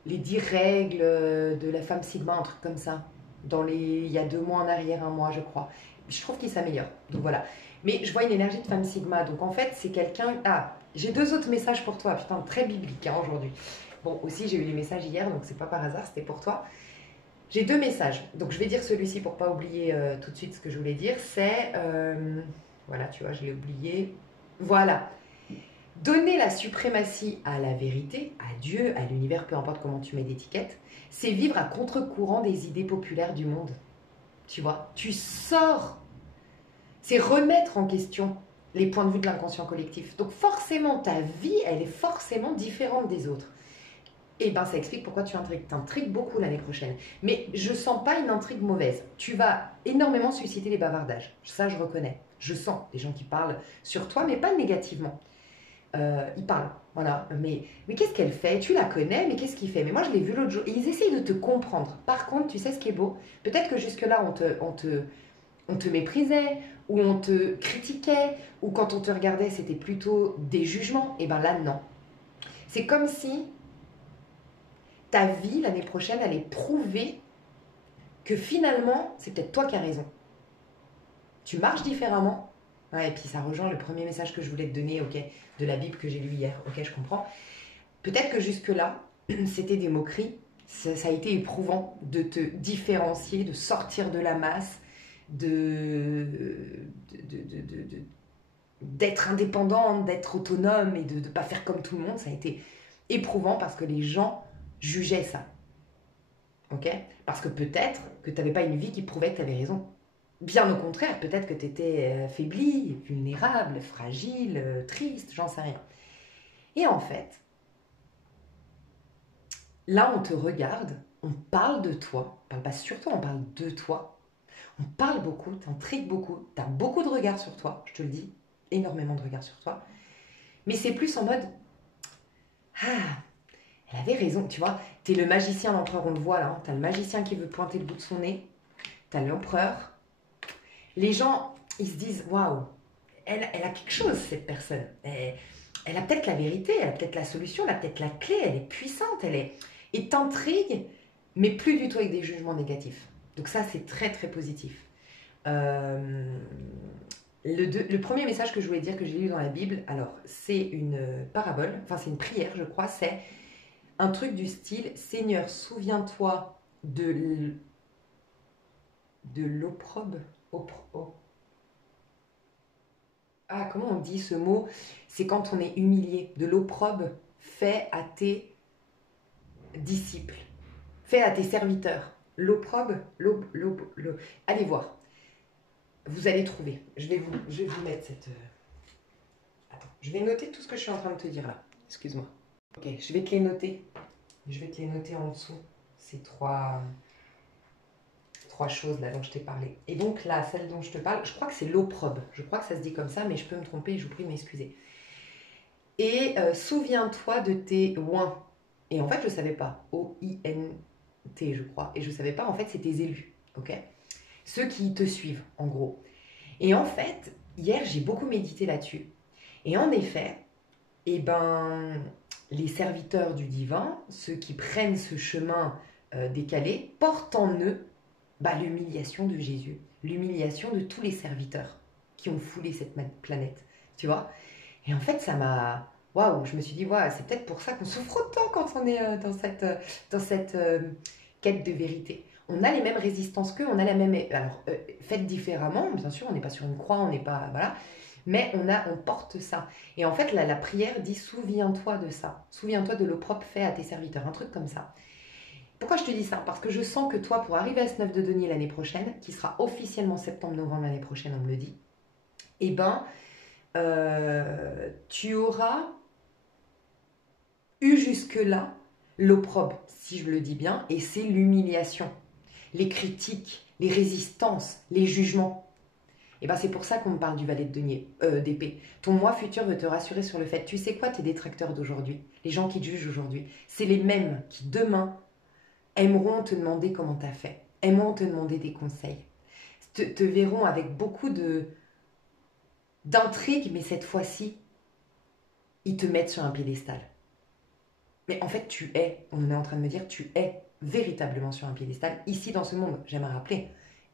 les 10 règles de la femme Sigma, un truc comme ça. Il y a 2 mois en arrière, un mois, je crois. Je trouve qu'il s'améliore. Donc voilà. Mais je vois une énergie de femme Sigma. Donc en fait, c'est quelqu'un... Ah, j'ai 2 autres messages pour toi. Putain, très biblique hein, aujourd'hui. Bon, aussi, j'ai eu les messages hier, donc c'est pas par hasard, c'était pour toi. J'ai 2 messages. Donc je vais dire celui-ci pour pas oublier tout de suite ce que je voulais dire. C'est... voilà, tu vois, je l'ai oublié. Voilà. Donner la suprématie à la vérité, à Dieu, à l'univers, peu importe comment tu mets d'étiquette, c'est vivre à contre-courant des idées populaires du monde. Tu vois, tu sors. C'est remettre en question les points de vue de l'inconscient collectif. Donc forcément, ta vie, elle est forcément différente des autres. Et bien, ça explique pourquoi tu t'intrigues beaucoup l'année prochaine. Mais je sens pas une intrigue mauvaise. Tu vas énormément susciter les bavardages. Ça, je reconnais. Je sens des gens qui parlent sur toi, mais pas négativement. Il parle, voilà. Mais qu'est-ce qu'elle fait? Tu la connais, mais qu'est-ce qu'il fait? Mais moi, je l'ai vu l'autre jour. Et ils essayent de te comprendre. Par contre, tu sais ce qui est beau? Peut-être que jusque-là, on te méprisait, ou on te critiquait, ou quand on te regardait, c'était plutôt des jugements. Et bien là, non. C'est comme si ta vie, l'année prochaine, allait prouver que finalement, c'est peut-être toi qui as raison. Tu marches différemment. Ouais, et puis ça rejoint le premier message que je voulais te donner, ok, de la Bible que j'ai lu hier. Ok, je comprends. Peut-être que jusque-là, c'était des moqueries. Ça a été éprouvant de te différencier, de sortir de la masse, d'être indépendante, d'être autonome et de ne pas faire comme tout le monde. Ça a été éprouvant parce que les gens jugeaient ça. Ok? Parce que peut-être que tu n'avais pas une vie qui prouvait que tu avais raison. Bien au contraire, peut-être que tu étais affaibli, vulnérable, fragile, triste, j'en sais rien. Et en fait, là, on te regarde, on parle de toi, on parle pas sur toi, on parle de toi. On parle beaucoup, t'intrigues beaucoup, t'as beaucoup de regards sur toi, je te le dis, énormément de regards sur toi. Mais c'est plus en mode, ah, elle avait raison, tu vois. T'es le magicien, l'empereur, on le voit là. Hein. T'as le magicien qui veut pointer le bout de son nez. T'as l'empereur. Les gens, ils se disent, waouh, elle a quelque chose, cette personne. Elle a peut-être la vérité, elle a peut-être la solution, elle a peut-être la clé, elle est puissante, elle est. Et t'intrigue, mais plus du tout avec des jugements négatifs. Donc ça, c'est très très positif. Le premier message que je voulais dire que j'ai lu dans la Bible, alors c'est une parabole, enfin c'est une prière je crois, c'est un truc du style Seigneur, souviens-toi de l'opprobre. Ah, comment on dit ce mot? C'est quand on est humilié. De l'opprobre fait à tes disciples, fait à tes serviteurs. L'opprobre, allez voir. Vous allez trouver. Je vais vous mettre cette. Attends, je vais noter tout ce que je suis en train de te dire là. Excuse-moi. Ok, je vais te les noter. Je vais te les noter en dessous. Ces trois choses là dont je t'ai parlé. Et donc là, celle dont je te parle, je crois que c'est l'opprobre. Je crois que ça se dit comme ça, mais je peux me tromper, je vous prie de m'excuser. Et souviens-toi de tes oins. Et en fait, je ne savais pas. O-I-N-T, je crois. Et je ne savais pas, en fait, c'est tes élus. Ok? Ceux qui te suivent, en gros. Et en fait, hier, j'ai beaucoup médité là-dessus. Et en effet, eh ben, les serviteurs du divin, ceux qui prennent ce chemin décalé, portent en eux l'humiliation de Jésus, l'humiliation de tous les serviteurs qui ont foulé cette planète, tu vois. Et en fait, ça m'a... Waouh, je me suis dit, ouais, c'est peut-être pour ça qu'on souffre autant quand on est dans cette quête de vérité. On a les mêmes résistances qu'eux, on a la même... Alors, faites différemment, bien sûr, on n'est pas sur une croix, on n'est pas... Voilà. Mais on porte ça. Et en fait, la prière dit, souviens-toi de ça. Souviens-toi de l'opprobre fait à tes serviteurs. Un truc comme ça. Pourquoi je te dis ça? Parce que je sens que toi, pour arriver à ce 9 de denier l'année prochaine, qui sera officiellement septembre-novembre l'année prochaine, on me le dit, eh ben, tu auras eu jusque-là l'opprobre, si je le dis bien, et c'est l'humiliation, les critiques, les résistances, les jugements. Et ben c'est pour ça qu'on me parle du valet de denier, d'épée. Ton moi futur veut te rassurer sur le fait, tu sais quoi, tes détracteurs d'aujourd'hui, les gens qui te jugent aujourd'hui, c'est les mêmes qui demain aimeront te demander comment tu as fait, aimeront te demander des conseils, te verront avec beaucoup d'intrigue, mais cette fois-ci, ils te mettent sur un piédestal. Mais en fait, tu es, on est en train de me dire, tu es véritablement sur un piédestal, ici dans ce monde, j'aimerais rappeler.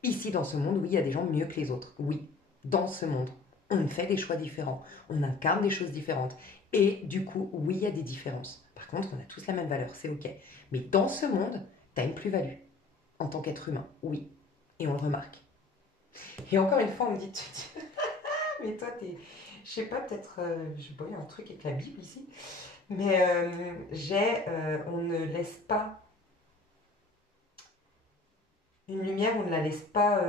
Ici dans ce monde, oui, il y a des gens mieux que les autres, oui, dans ce monde. On fait des choix différents, on incarne des choses différentes. Et du coup, oui, il y a des différences. Par contre, on a tous la même valeur, c'est ok. Mais dans ce monde, tu as une plus-value en tant qu'être humain, oui. Et on le remarque. Et encore une fois, on me dit, mais toi, t'es... Je sais pas, peut-être... je sais pas, il y a un truc avec la Bible ici. Mais on ne laisse pas... Une lumière, on ne la laisse pas...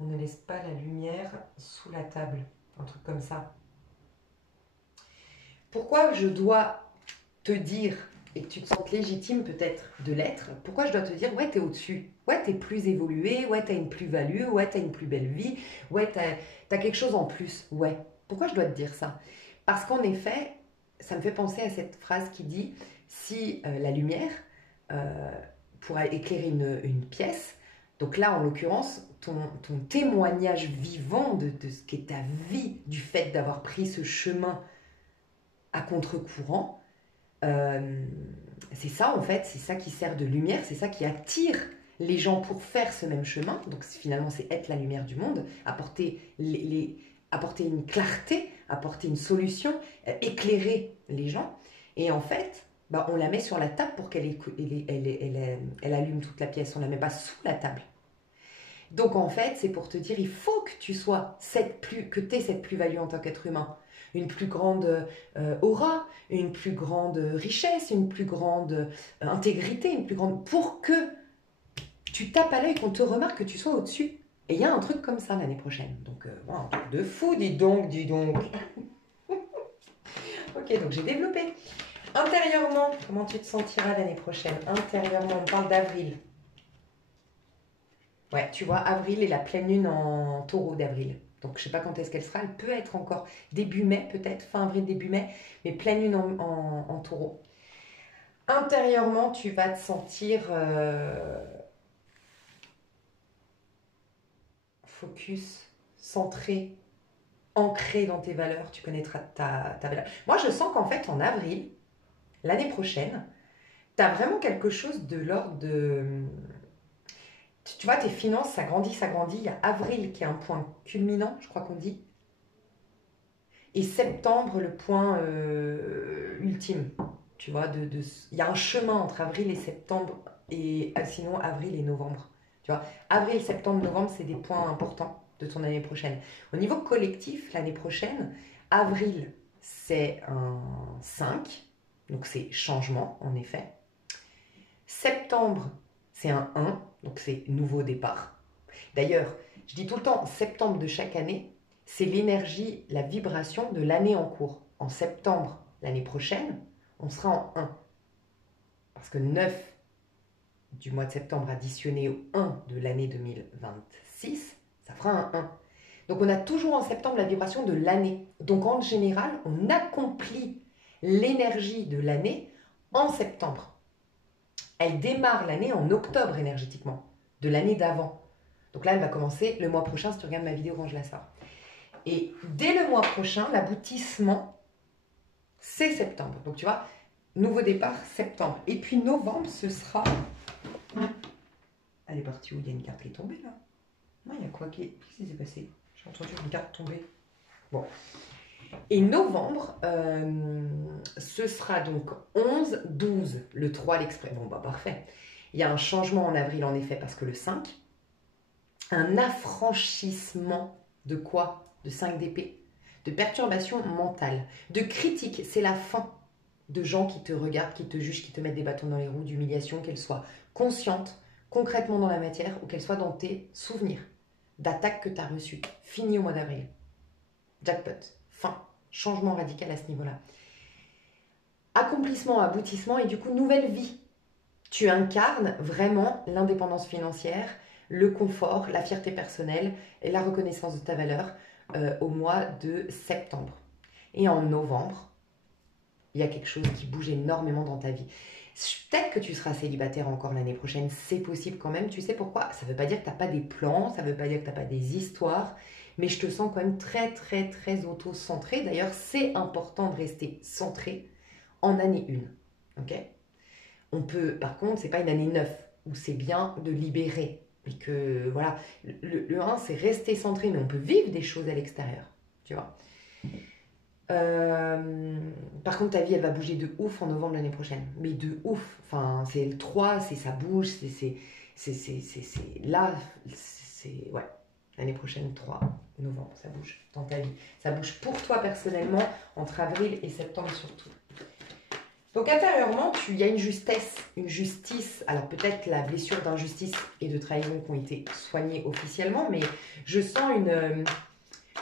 on ne laisse pas la lumière sous la table. Un truc comme ça. Pourquoi je dois te dire, et que tu te sentes légitime peut-être de l'être, pourquoi je dois te dire, ouais, t'es au-dessus, ouais, t'es plus évolué, ouais, t'as une plus-value, ouais, t'as une plus belle vie, ouais, t'as quelque chose en plus, ouais. Pourquoi je dois te dire ça? Parce qu'en effet, ça me fait penser à cette phrase qui dit, si la lumière pourra éclairer une pièce, donc là, en l'occurrence, ton témoignage vivant de ce qu'est ta vie, du fait d'avoir pris ce chemin à contre-courant, c'est ça en fait, c'est ça qui sert de lumière, c'est ça qui attire les gens pour faire ce même chemin. Donc finalement, c'est être la lumière du monde, apporter, apporter une clarté, apporter une solution, éclairer les gens. Et en fait, on la met sur la table pour qu'elle allume toute la pièce. On ne la met pas sous la table. Donc en fait, c'est pour te dire, il faut que tu sois que tu aies cette plus-value en tant qu'être humain. Une plus grande aura, une plus grande richesse, une plus grande intégrité, une plus grande... Pour que tu tapes à l'œil, qu'on te remarque, que tu sois au-dessus. Et il y a un truc comme ça l'année prochaine. Donc, un truc de fou, dis donc, dis donc. Ok, donc j'ai développé. Intérieurement, comment tu te sentiras l'année prochaine? Intérieurement, on parle d'avril. Ouais, tu vois, avril et la pleine lune en taureau d'avril. Donc, je ne sais pas quand est-ce qu'elle sera. Elle peut être encore début mai, peut-être, fin avril, début mai. Mais pleine lune en taureau. Intérieurement, tu vas te sentir focus, centré, ancré dans tes valeurs. Tu connaîtras ta valeur. Moi, je sens qu'en fait, en avril, l'année prochaine, tu as vraiment quelque chose de l'ordre de... Tu vois, tes finances, ça grandit, ça grandit. Il y a avril qui est un point culminant, je crois qu'on dit. Et septembre, le point ultime. Tu vois, il y a un chemin entre avril et septembre, et sinon avril et novembre. Tu vois, avril, septembre, novembre, c'est des points importants de ton année prochaine. Au niveau collectif, l'année prochaine, avril, c'est un 5, donc c'est changement, en effet. Septembre, c'est un 1, donc c'est nouveau départ. D'ailleurs, je dis tout le temps, septembre de chaque année, c'est l'énergie, la vibration de l'année en cours. En septembre, l'année prochaine, on sera en 1. Parce que 9 du mois de septembre additionné au 1 de l'année 2026, ça fera un 1. Donc on a toujours en septembre la vibration de l'année. Donc en général, on accomplit l'énergie de l'année en septembre. Elle démarre l'année en octobre énergétiquement, de l'année d'avant. Donc là, elle va commencer le mois prochain, si tu regardes ma vidéo quand je la sors. Et dès le mois prochain, l'aboutissement, c'est septembre. Donc tu vois, nouveau départ, septembre. Et puis novembre, ce sera... Elle est partie où? Il y a une carte qui est tombée là. Non, il y a quoi qui s'est passé? J'ai entendu une carte tomber. Bon. Et novembre, ce sera donc 11, 12, le 3 l'exprès. Bon, bah parfait. Il y a un changement en avril en effet, parce que le 5, un affranchissement de quoi? De 5 d'épée, de perturbation mentale, de critique. C'est la fin de gens qui te regardent, qui te jugent, qui te mettent des bâtons dans les roues, d'humiliation, qu'elles soient conscientes, concrètement dans la matière, ou qu'elles soient dans tes souvenirs d'attaques que tu as reçues. Fini au mois d'avril. Jackpot. Fin. Changement radical à ce niveau-là. Accomplissement, aboutissement et du coup nouvelle vie. Tu incarnes vraiment l'indépendance financière, le confort, la fierté personnelle et la reconnaissance de ta valeur au mois de septembre. Et en novembre, il y a quelque chose qui bouge énormément dans ta vie. Peut-être que tu seras célibataire encore l'année prochaine, c'est possible quand même. Tu sais pourquoi? Ça ne veut pas dire que tu n'as pas des plans, ça ne veut pas dire que tu n'as pas des histoires, mais je te sens quand même très, très, très auto-centré. D'ailleurs, c'est important de rester centré en année 1. Ok? On peut, par contre, c'est pas une année 9 où c'est bien de libérer. Et que, voilà, le 1, c'est rester centré, mais on peut vivre des choses à l'extérieur. Tu vois? Par contre, ta vie, elle va bouger de ouf en novembre l'année prochaine. Mais de ouf. Enfin, c'est le 3, ça bouge, c'est là, c'est... Ouais. L'année prochaine, 3 novembre, ça bouge dans ta vie. Ça bouge pour toi personnellement, entre avril et septembre surtout. Donc intérieurement, il y a une justesse, une justice. Alors peut-être la blessure d'injustice et de trahison qui ont été soignées officiellement, mais je sens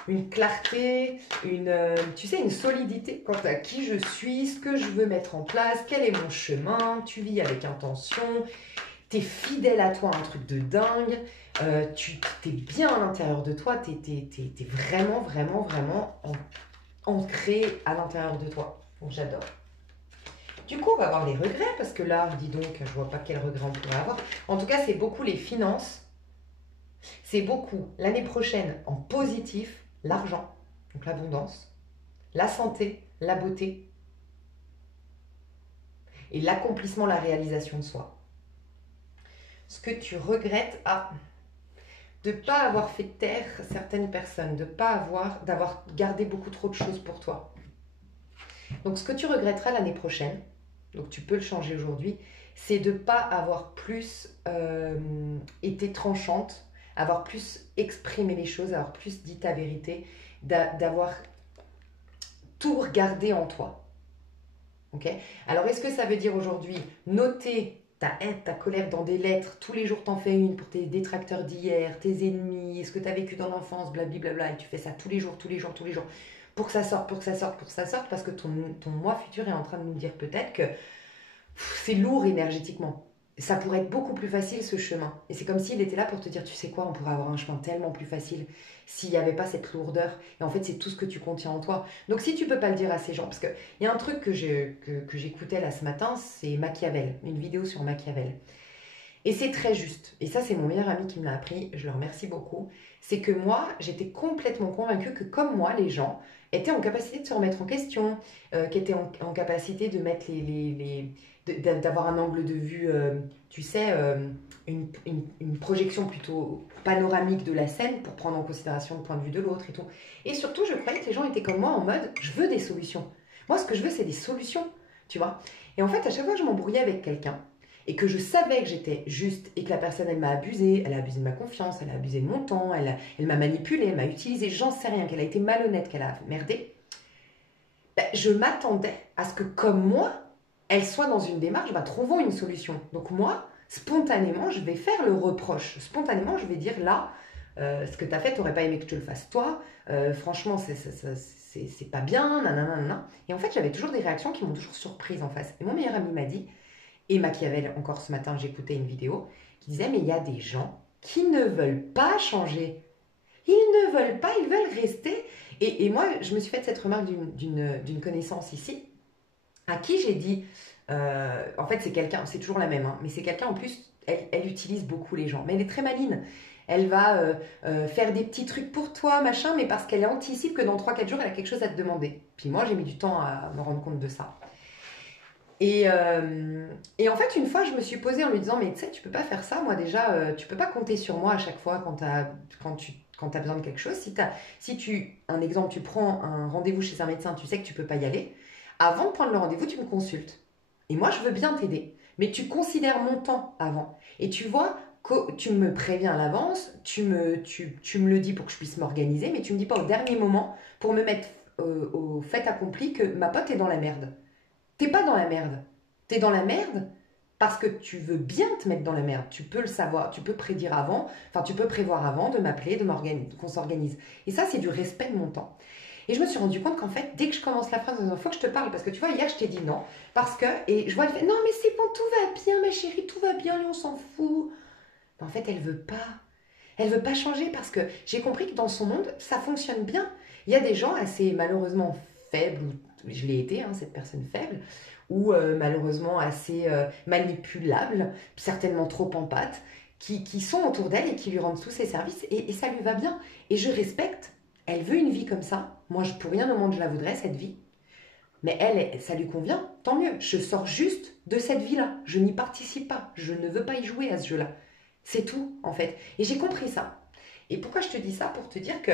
une clarté, tu sais, une solidité quant à qui je suis, ce que je veux mettre en place, quel est mon chemin, tu vis avec intention, tu es fidèle à toi, un truc de dingue, tu es bien à l'intérieur de toi, tu es vraiment, vraiment, vraiment ancré à l'intérieur de toi. Donc j'adore. Du coup, on va avoir les regrets, parce que là, dis donc, je vois pas quel regret on pourrait avoir. En tout cas, c'est beaucoup les finances, c'est beaucoup l'année prochaine en positif, l'argent, donc l'abondance, la santé, la beauté et l'accomplissement, la réalisation de soi. Ce que tu regrettes, de ne pas avoir fait taire certaines personnes, d'avoir gardé beaucoup trop de choses pour toi. Donc ce que tu regretteras l'année prochaine, donc tu peux le changer aujourd'hui, c'est de ne pas avoir plus été tranchante avoir plus exprimé les choses, avoir plus dit ta vérité, d'avoir tout regardé en toi. Ok? Alors, est-ce que ça veut dire aujourd'hui noter ta haine, ta colère dans des lettres, tous les jours t'en fais une pour tes détracteurs d'hier, tes ennemis, ce que tu as vécu dans l'enfance, blablabla, et tu fais ça tous les jours, tous les jours, tous les jours, pour que ça sorte, pour que ça sorte, pour que ça sorte, parce que ton moi futur est en train de nous dire peut-être que c'est lourd énergétiquement. Ça pourrait être beaucoup plus facile ce chemin. Et c'est comme s'il était là pour te dire, tu sais quoi, on pourrait avoir un chemin tellement plus facile s'il n'y avait pas cette lourdeur. Et en fait, c'est tout ce que tu contiens en toi. Donc si tu peux pas le dire à ces gens, parce qu'il y a un truc que j'écoutais là ce matin, c'est Machiavel, une vidéo sur Machiavel. Et c'est très juste. Et ça, c'est mon meilleur ami qui me l'a appris. Je le remercie beaucoup. C'est que moi, j'étais complètement convaincue que comme moi, les gens étaient en capacité de se remettre en question, qui étaient en capacité de mettre d'avoir un angle de vue, tu sais, une projection plutôt panoramique de la scène pour prendre en considération le point de vue de l'autre et tout. Et surtout, je croyais que les gens étaient comme moi en mode, je veux des solutions. Moi, ce que je veux, c'est des solutions, tu vois. Et en fait, à chaque fois que je m'embrouillais avec quelqu'un, et que je savais que j'étais juste et que la personne, elle m'a abusé, elle a abusé de ma confiance, elle a abusé de mon temps, elle m'a manipulé, elle m'a utilisé, j'en sais rien, qu'elle a été malhonnête, qu'elle a merdé, ben, je m'attendais à ce que, comme moi, elle soit dans une démarche, bah, trouvons une solution. Donc moi, spontanément, je vais faire le reproche. Spontanément, je vais dire là, ce que tu as fait, tu n'aurais pas aimé que je te le fasse toi, franchement, c'est pas bien, nanana. Et en fait, j'avais toujours des réactions qui m'ont toujours surprise en face. Et mon meilleur ami m'a dit, et Machiavel, encore ce matin, j'écoutais une vidéo qui disait, mais il y a des gens qui ne veulent pas changer. Ils ne veulent pas, ils veulent rester. Et moi, je me suis fait cette remarque d'une connaissance ici, à qui j'ai dit, en fait c'est quelqu'un, c'est toujours la même, hein, mais c'est quelqu'un en plus, elle utilise beaucoup les gens, mais elle est très maline. Elle va faire des petits trucs pour toi, machin, mais parce qu'elle anticipe que dans 3-4 jours, elle a quelque chose à te demander. Puis moi, j'ai mis du temps à me rendre compte de ça. Et en fait, une fois, je me suis posée en lui disant, mais tu sais, tu peux pas faire ça, moi déjà, tu peux pas compter sur moi à chaque fois quand tu as besoin de quelque chose. Un exemple, tu prends un rendez-vous chez un médecin, tu sais que tu peux pas y aller. Avant de prendre le rendez-vous, tu me consultes. Et moi, je veux bien t'aider. Mais tu considères mon temps avant. Et tu vois que tu me préviens à l'avance, tu me le dis pour que je puisse m'organiser, mais tu me dis pas au dernier moment pour me mettre au fait accompli que ma pote est dans la merde. T'es pas dans la merde. T'es dans la merde parce que tu veux bien te mettre dans la merde. Tu peux le savoir, tu peux prédire avant, enfin tu peux prévoir avant de m'appeler, qu'on s'organise. Et ça, c'est du respect de mon temps. Et je me suis rendu compte qu'en fait, dès que je commence la phrase, il faut que je te parle, parce que tu vois, hier, je t'ai dit non, parce que, et je vois, elle fait, non, mais c'est bon, tout va bien, ma chérie, tout va bien, lui, on s'en fout. Mais en fait, elle veut pas. Elle veut pas changer, parce que j'ai compris que dans son monde, ça fonctionne bien. Il y a des gens assez, malheureusement, faibles, ou je l'ai été, hein, cette personne faible, ou malheureusement assez manipulables, certainement trop en pâte, qui sont autour d'elle et qui lui rendent tous ses services, et ça lui va bien. Et je respecte. Elle veut une vie comme ça. Moi, pour rien au monde, je la voudrais, cette vie. Mais elle, ça lui convient, tant mieux. Je sors juste de cette vie-là. Je n'y participe pas. Je ne veux pas y jouer à ce jeu-là. C'est tout, en fait. Et j'ai compris ça. Et pourquoi je te dis ça? Pour te dire que,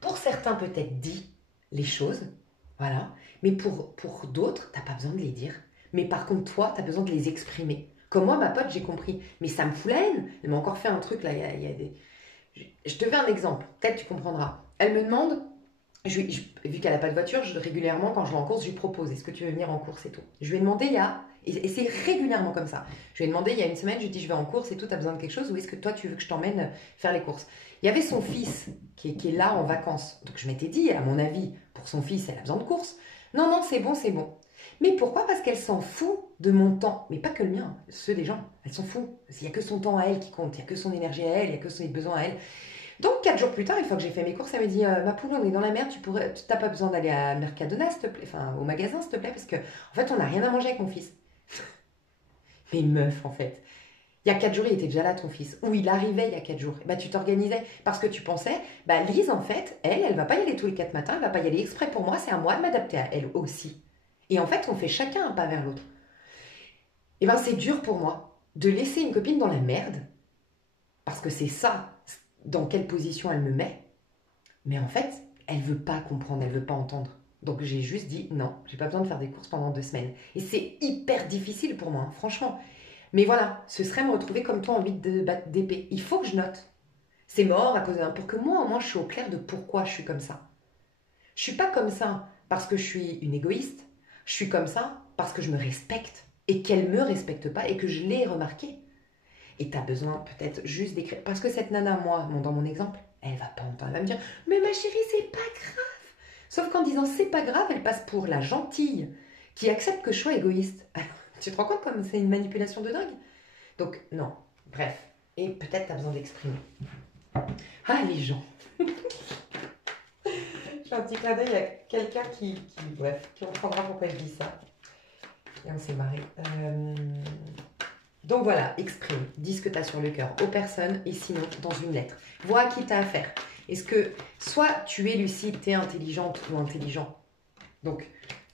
pour certains, peut-être dit les choses, voilà. Mais pour d'autres, t'as pas besoin de les dire. Mais par contre, toi, t'as besoin de les exprimer. Comme moi, ma pote, j'ai compris. Mais ça me fout la haine. Elle m'a encore fait un truc, là, il y a des... Je te fais un exemple, peut-être tu comprendras. Elle me demande, vu qu'elle n'a pas de voiture, régulièrement quand je vais en course, je lui propose, est-ce que tu veux venir en course et tout. Je lui ai demandé et c'est régulièrement comme ça, je lui ai demandé il y a une semaine, je lui ai dit je vais en course et tout, tu as besoin de quelque chose ou est-ce que toi tu veux que je t'emmène faire les courses. Il y avait son fils qui est là en vacances, donc je m'étais dit, à mon avis, pour son fils, elle a besoin de courses. Non, non, c'est bon, c'est bon. Mais pourquoi? Parce qu'elle s'en fout de mon temps. Mais pas que le mien, ceux des gens. Elle s'en fout. Il n'y a que son temps à elle qui compte. Il n'y a que son énergie à elle. Il n'y a que ses besoins à elle. Donc 4 jours plus tard, une fois que j'ai fait mes courses, elle me dit ma poule, on est dans la merde, tu n'as pas besoin d'aller à Mercadona, s'il te plaît, enfin au magasin, s'il te plaît, parce que en fait, on n'a rien à manger avec mon fils. Mais meuf, en fait. Il y a 4 jours, il était déjà là, ton fils. Ou il arrivait il y a 4 jours. Bah, tu t'organisais parce que tu pensais, bah, Lise, en fait, elle va pas y aller tous les 4 matins, elle va pas y aller exprès pour moi, c'est à moi de m'adapter à elle aussi. Et en fait, on fait chacun un pas vers l'autre. Et ben, c'est dur pour moi de laisser une copine dans la merde, parce que c'est ça, dans quelle position elle me met. Mais en fait, elle veut pas comprendre, elle veut pas entendre. Donc j'ai juste dit non, j'ai pas besoin de faire des courses pendant 2 semaines. Et c'est hyper difficile pour moi, hein, franchement. Mais voilà, ce serait me retrouver comme toi en 8 d'épée. Il faut que je note. C'est mort à cause d'un... Pour que moi, au moins, je suis au clair de pourquoi je suis comme ça. Je suis pas comme ça parce que je suis une égoïste. Je suis comme ça parce que je me respecte et qu'elle me respecte pas et que je l'ai remarqué. Et tu as besoin peut-être juste d'écrire. Parce que cette nana, moi, dans mon exemple, elle va pas entendre. Elle va me dire, mais ma chérie, c'est pas grave. Sauf qu'en disant c'est pas grave, elle passe pour la gentille qui accepte que je sois égoïste. Alors, tu te rends compte comme c'est une manipulation de dingue? Donc, non. Bref. Et peut-être tu as besoin d'exprimer. Ah, les gens. J'ai un petit clin d'œil, il y a quelqu'un bref, qui comprendra pourquoi je dis ça. Et on s'est marré. Donc voilà, exprime, dis ce que tu as sur le cœur aux personnes et sinon dans une lettre. Vois à qui tu as affaire. Est-ce que soit tu es lucide, tu es intelligente ou intelligent. Donc,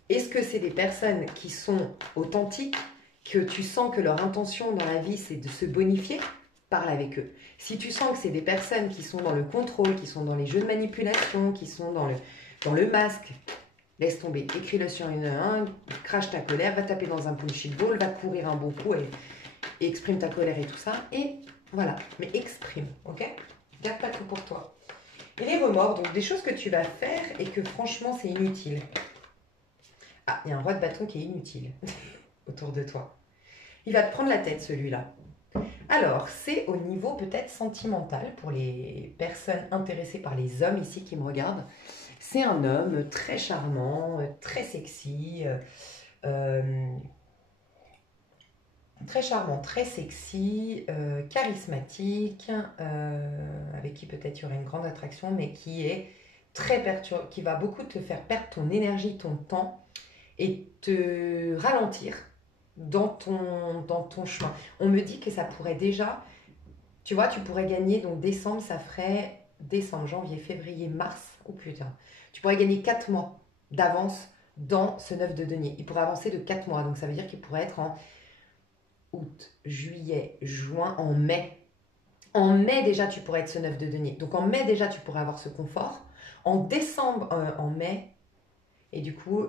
est-ce que c'est des personnes qui sont authentiques, que tu sens que leur intention dans la vie c'est de se bonifier? Parle avec eux. Si tu sens que c'est des personnes qui sont dans le contrôle, qui sont dans les jeux de manipulation, qui sont dans le masque, laisse tomber. Écris-le sur un, crache ta colère, va taper dans un bullshit ball, va courir un bon coup et exprime ta colère et tout ça. Et voilà, mais exprime, ok? Garde pas tout pour toi. Et les remords, donc des choses que tu vas faire et que franchement c'est inutile. Ah, il y a un roi de bâton qui est inutile autour de toi. Il va te prendre la tête celui-là. Alors, c'est au niveau peut-être sentimental pour les personnes intéressées par les hommes ici qui me regardent. C'est un homme très charmant, très sexy, très charmant, très sexy, charismatique, avec qui peut-être il y aurait une grande attraction, mais qui est très perturbant, qui va beaucoup te faire perdre ton énergie, ton temps et te ralentir dans ton chemin. On me dit que ça pourrait déjà, tu vois, tu pourrais gagner, donc décembre, ça ferait décembre, janvier, février, mars, oh putain, tu pourrais gagner 4 mois d'avance dans ce 9 de denier. Il pourrait avancer de 4 mois, donc ça veut dire qu'il pourrait être en août, juillet, juin, en mai. En mai déjà, tu pourrais être ce 9 de denier. Donc en mai déjà, tu pourrais avoir ce confort. En décembre, en mai, et du coup,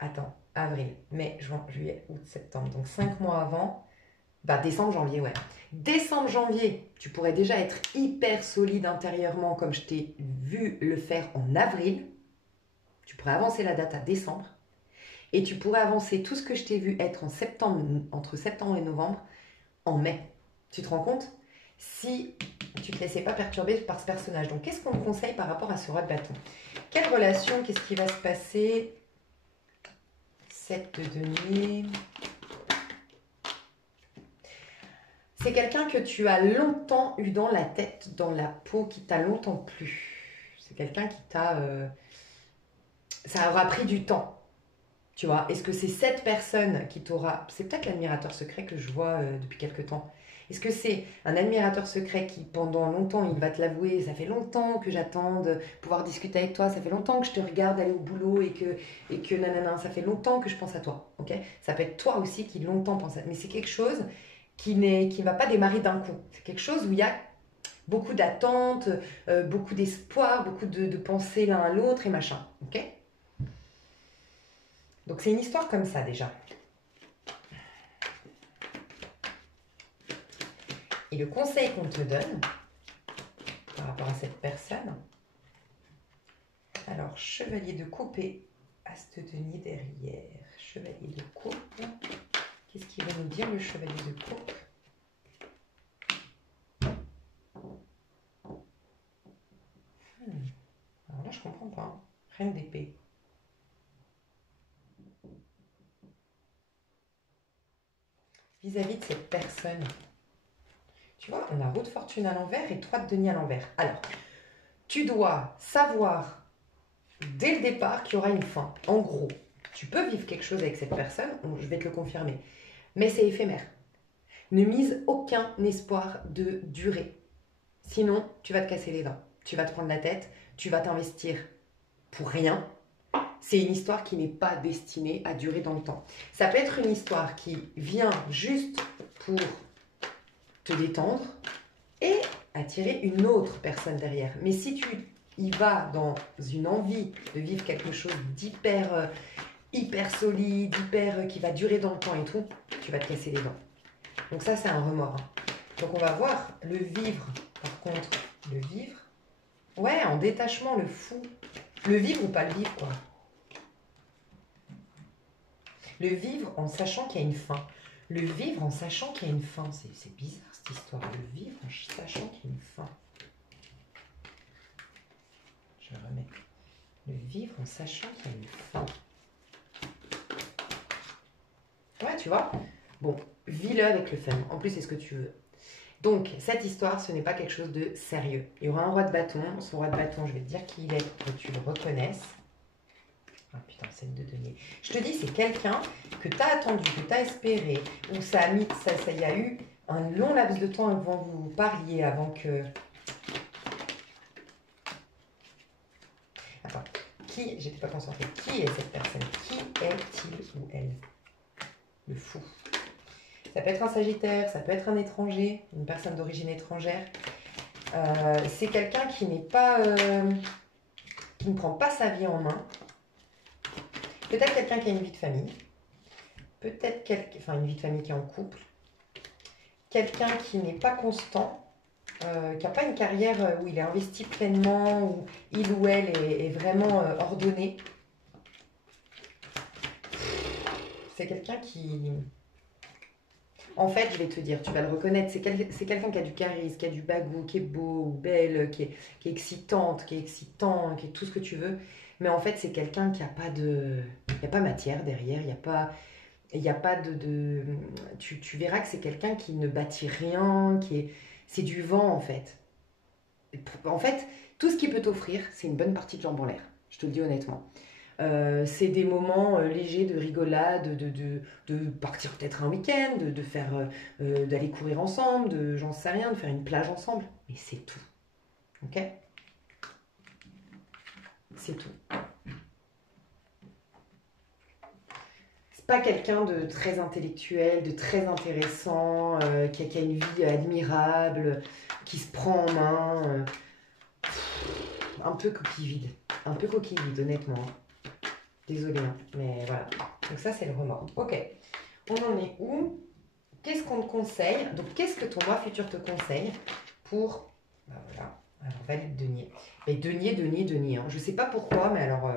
attends, avril, mai, juin, juillet, août, septembre. Donc 5 mois avant, bah décembre, janvier, ouais. Décembre, janvier, tu pourrais déjà être hyper solide intérieurement comme je t'ai vu le faire en avril. Tu pourrais avancer la date à décembre. Et tu pourrais avancer tout ce que je t'ai vu être en septembre, entre septembre et novembre, en mai. Tu te rends compte? Si tu ne te laissais pas perturber par ce personnage. Donc, qu'est-ce qu'on te conseille par rapport à ce roi de bâton? Quelle relation? Qu'est-ce qui va se passer? 7 de denier. C'est quelqu'un que tu as longtemps eu dans la tête, dans la peau, qui t'a longtemps plu. C'est quelqu'un qui t'a... ça aura pris du temps. Tu vois, est-ce que c'est cette personne qui t'aura... C'est peut-être l'admirateur secret que je vois depuis quelque temps. Est-ce que c'est un admirateur secret qui, pendant longtemps, il va te l'avouer, ça fait longtemps que j'attends de pouvoir discuter avec toi, ça fait longtemps que je te regarde aller au boulot et que nanana, ça fait longtemps que je pense à toi, ok? Ça peut être toi aussi qui longtemps pense à... Mais c'est quelque chose qui ne va pas démarrer d'un coup. C'est quelque chose où il y a beaucoup d'attentes, beaucoup d'espoir, beaucoup de pensées l'un à l'autre et machin, ok? Donc c'est une histoire comme ça déjà. Et le conseil qu'on te donne par rapport à cette personne, alors chevalier de coupe et as de denier derrière. Chevalier de coupe. Qu'est-ce qu'il va nous dire le chevalier de coupe? Alors là je comprends pas. Reine d'épée. Vis-à-vis de cette personne. Tu vois, on a roue de fortune à l'envers et 3 de denier à l'envers. Alors, tu dois savoir dès le départ qu'il y aura une fin. En gros, tu peux vivre quelque chose avec cette personne, je vais te le confirmer, mais c'est éphémère. Ne mise aucun espoir de durée. Sinon, tu vas te casser les dents. Tu vas te prendre la tête, tu vas t'investir pour rien. C'est une histoire qui n'est pas destinée à durer dans le temps. Ça peut être une histoire qui vient juste pour te détendre et attirer une autre personne derrière. Mais si tu y vas dans une envie de vivre quelque chose hyper solide, qui va durer dans le temps et tout, tu vas te casser les dents. Donc ça, c'est un remords. Hein. Donc on va voir le vivre, par contre, le vivre. Ouais, en détachement, le fou. Le vivre ou pas le vivre, quoi. Le vivre en sachant qu'il y a une fin. Le vivre en sachant qu'il y a une fin. C'est bizarre cette histoire. Le vivre en sachant qu'il y a une fin. Je remets. Le vivre en sachant qu'il y a une fin. Ouais, tu vois. Bon, vis-le avec le fun. En plus, c'est ce que tu veux. Donc, cette histoire, ce n'est pas quelque chose de sérieux. Il y aura un roi de bâton. Son roi de bâton, je vais te dire qui il est pour que tu le reconnaisses. Ah putain, c'est de denier. Je te dis, c'est quelqu'un que tu as attendu, que tu as espéré, où ça a mis, ça y a eu un long laps de temps avant que vous parliez, avant que... Attends, qui, j'étais pas concentrée, qui est cette personne? Qui est-il ou elle? Le fou. Ça peut être un sagittaire, ça peut être un étranger, une personne d'origine étrangère. C'est quelqu'un qui n'est pas... qui ne prend pas sa vie en main. Peut-être quelqu'un qui a une vie de famille. Peut-être enfin, une vie de famille qui est en couple. Quelqu'un qui n'est pas constant, qui n'a pas une carrière où il est investi pleinement, où il ou elle est vraiment ordonné. C'est quelqu'un qui... En fait, je vais te dire, tu vas le reconnaître, c'est quelqu'un qui a du charisme, qui a du bagou, qui est beau, belle, qui est excitante, qui est excitant, qui est tout ce que tu veux. Mais en fait, c'est quelqu'un qui n'a pas de... Il n'y a pas matière derrière, il n'y a pas... Il n'y a pas de... Tu verras que c'est quelqu'un qui ne bâtit rien, qui est... C'est du vent, en fait. En fait, tout ce qu'il peut t'offrir, c'est une bonne partie de jambes en l'air. Je te le dis honnêtement. C'est des moments légers de rigolade, de partir peut-être un week-end, de faire, d'aller courir ensemble, j'en sais rien, de faire une plage ensemble. Mais c'est tout. Ok? C'est tout. C'est pas quelqu'un de très intellectuel, de très intéressant, qui a une vie admirable, qui se prend en main. Un peu coquille vide. Un peu coquille vide, honnêtement. Désolée, hein, mais voilà. Donc ça, c'est le remords. Ok. On en est où? Qu'est-ce qu'on te conseille? Donc, qu'est-ce que ton moi futur te conseille pour... Ben voilà. Alors, valide denier. Et denier. Hein. Je sais pas pourquoi, mais alors...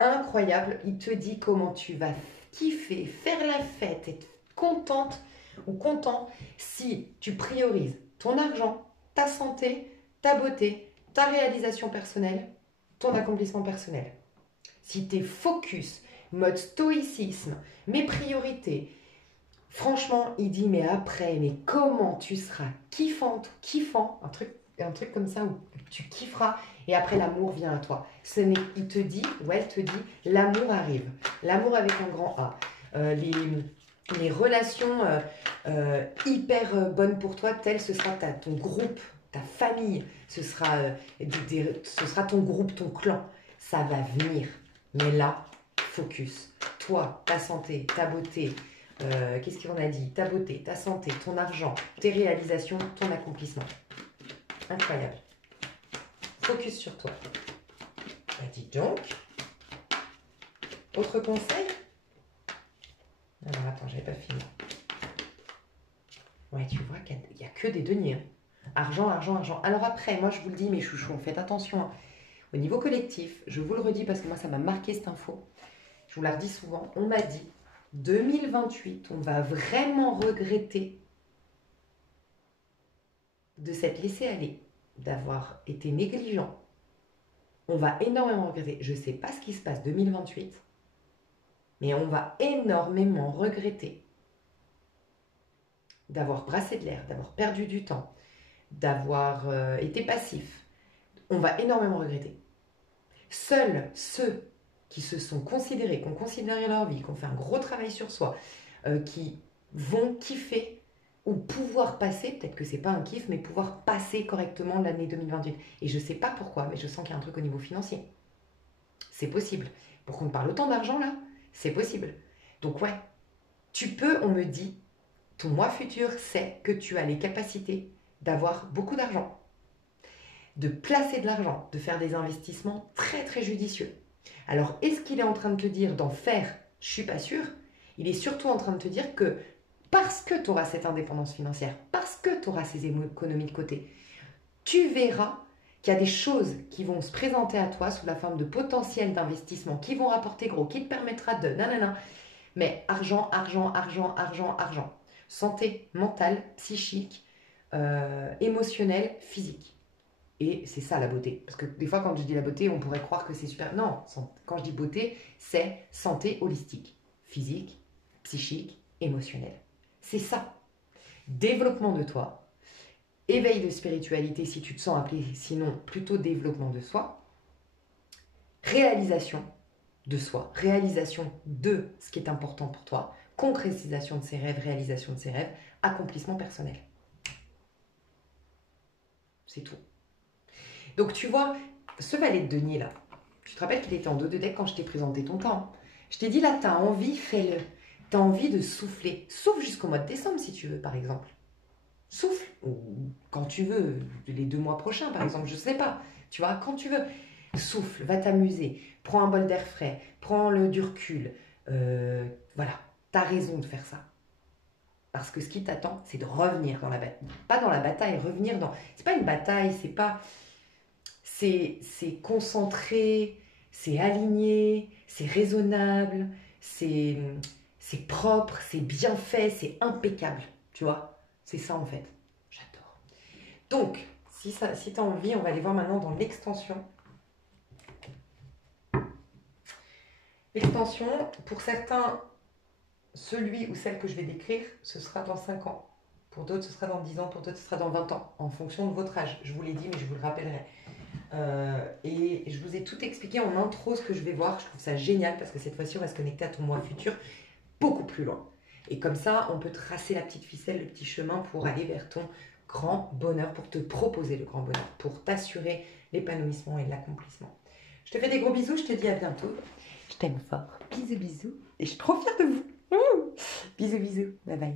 incroyable. Il te dit comment tu vas kiffer, faire la fête, être contente ou content si tu priorises ton argent, ta santé, ta beauté, ta réalisation personnelle, ton accomplissement personnel. Si tu es focus, mode stoïcisme, mes priorités, franchement, il dit, mais après, mais comment tu seras kiffante, kiffant, un truc comme ça où tu kifferas et après l'amour vient à toi. Il te dit, ou elle te dit, l'amour arrive. L'amour avec un grand A. Les relations hyper bonnes pour toi, tel ce sera ton groupe, ta famille, ce sera ton groupe, ton clan. Ça va venir. Mais là, focus. Toi, ta santé, ta beauté, qu'est-ce qu'on a dit? Ta beauté, ta santé, ton argent, tes réalisations, ton accomplissement. Incroyable. Focus sur toi. Bah, dis donc. Autre conseil? Alors attends, j'avais pas fini. Ouais, tu vois qu'il n'y a que des deniers. Hein. Argent, argent, argent. Alors après, moi je vous le dis, mes chouchous, faites attention. Hein. Au niveau collectif, je vous le redis parce que moi ça m'a marqué cette info. Je vous la redis souvent. On m'a dit 2028, on va vraiment regretter de s'être laissé aller, d'avoir été négligent. On va énormément regretter. Je ne sais pas ce qui se passe 2028, mais on va énormément regretter d'avoir brassé de l'air, d'avoir perdu du temps, d'avoir été passif. On va énormément regretter. Seuls ceux qui se sont considérés, qui ont considéré leur vie, qui ont fait un gros travail sur soi, qui vont kiffer ou pouvoir passer, peut-être que c'est pas un kiff, mais pouvoir passer correctement l'année 2028. Et je sais pas pourquoi, mais je sens qu'il y a un truc au niveau financier. C'est possible. Pour qu'on parle autant d'argent là, c'est possible. Donc ouais, tu peux, on me dit, ton moi futur sait que tu as les capacités d'avoir beaucoup d'argent, de placer de l'argent, de faire des investissements très très judicieux. Alors, est-ce qu'il est en train de te dire d'en faire? Je ne suis pas sûre. Il est surtout en train de te dire que parce que tu auras cette indépendance financière, parce que tu auras ces économies de côté, tu verras qu'il y a des choses qui vont se présenter à toi sous la forme de potentiel d'investissement qui vont rapporter gros, qui te permettra de nanana. Mais argent, argent, argent, argent, argent. Santé mentale, psychique, émotionnelle, physique. Et c'est ça la beauté. Parce que des fois, quand je dis la beauté, on pourrait croire que c'est super. Non, quand je dis beauté, c'est santé holistique. Physique, psychique, émotionnelle. C'est ça. Développement de toi. Éveil de spiritualité si tu te sens appelé, sinon plutôt développement de soi. Réalisation de soi. Réalisation de ce qui est important pour toi. Concrétisation de ses rêves, réalisation de ses rêves. Accomplissement personnel. C'est tout. Donc tu vois, ce valet de denier là, tu te rappelles qu'il était en dos de deck quand je t'ai présenté ton temps. Je t'ai dit là, t'as envie, fais-le. T'as envie de souffler. Souffle jusqu'au mois de décembre si tu veux, par exemple. Souffle, ou quand tu veux, les 2 mois prochains par exemple, je sais pas. Tu vois, quand tu veux. Souffle, va t'amuser, prends un bol d'air frais, prends du recul. Voilà, t'as raison de faire ça. Parce que ce qui t'attend, c'est de revenir dans la bataille. Pas dans la bataille, revenir dans... C'est pas une bataille, c'est pas... C'est concentré, c'est aligné, c'est raisonnable, c'est propre, c'est bien fait, c'est impeccable. Tu vois, c'est ça en fait. J'adore. Donc, si tu as envie, on va aller voir maintenant dans l'extension. L'extension, pour certains, celui ou celle que je vais décrire, ce sera dans 5 ans. Pour d'autres, ce sera dans 10 ans. Pour d'autres, ce sera dans 20 ans, en fonction de votre âge. Je vous l'ai dit, mais je vous le rappellerai. Et je vous ai tout expliqué en intro ce que je vais voir. Je trouve ça génial parce que cette fois-ci, on va se connecter à ton moi futur beaucoup plus loin. Et comme ça, on peut tracer la petite ficelle, le petit chemin pour aller vers ton grand bonheur, pour te proposer le grand bonheur, pour t'assurer l'épanouissement et l'accomplissement. Je te fais des gros bisous, je te dis à bientôt. Je t'aime fort. Bisous, bisous. Et je suis trop fière de vous. Bisous, bisous. Bye bye.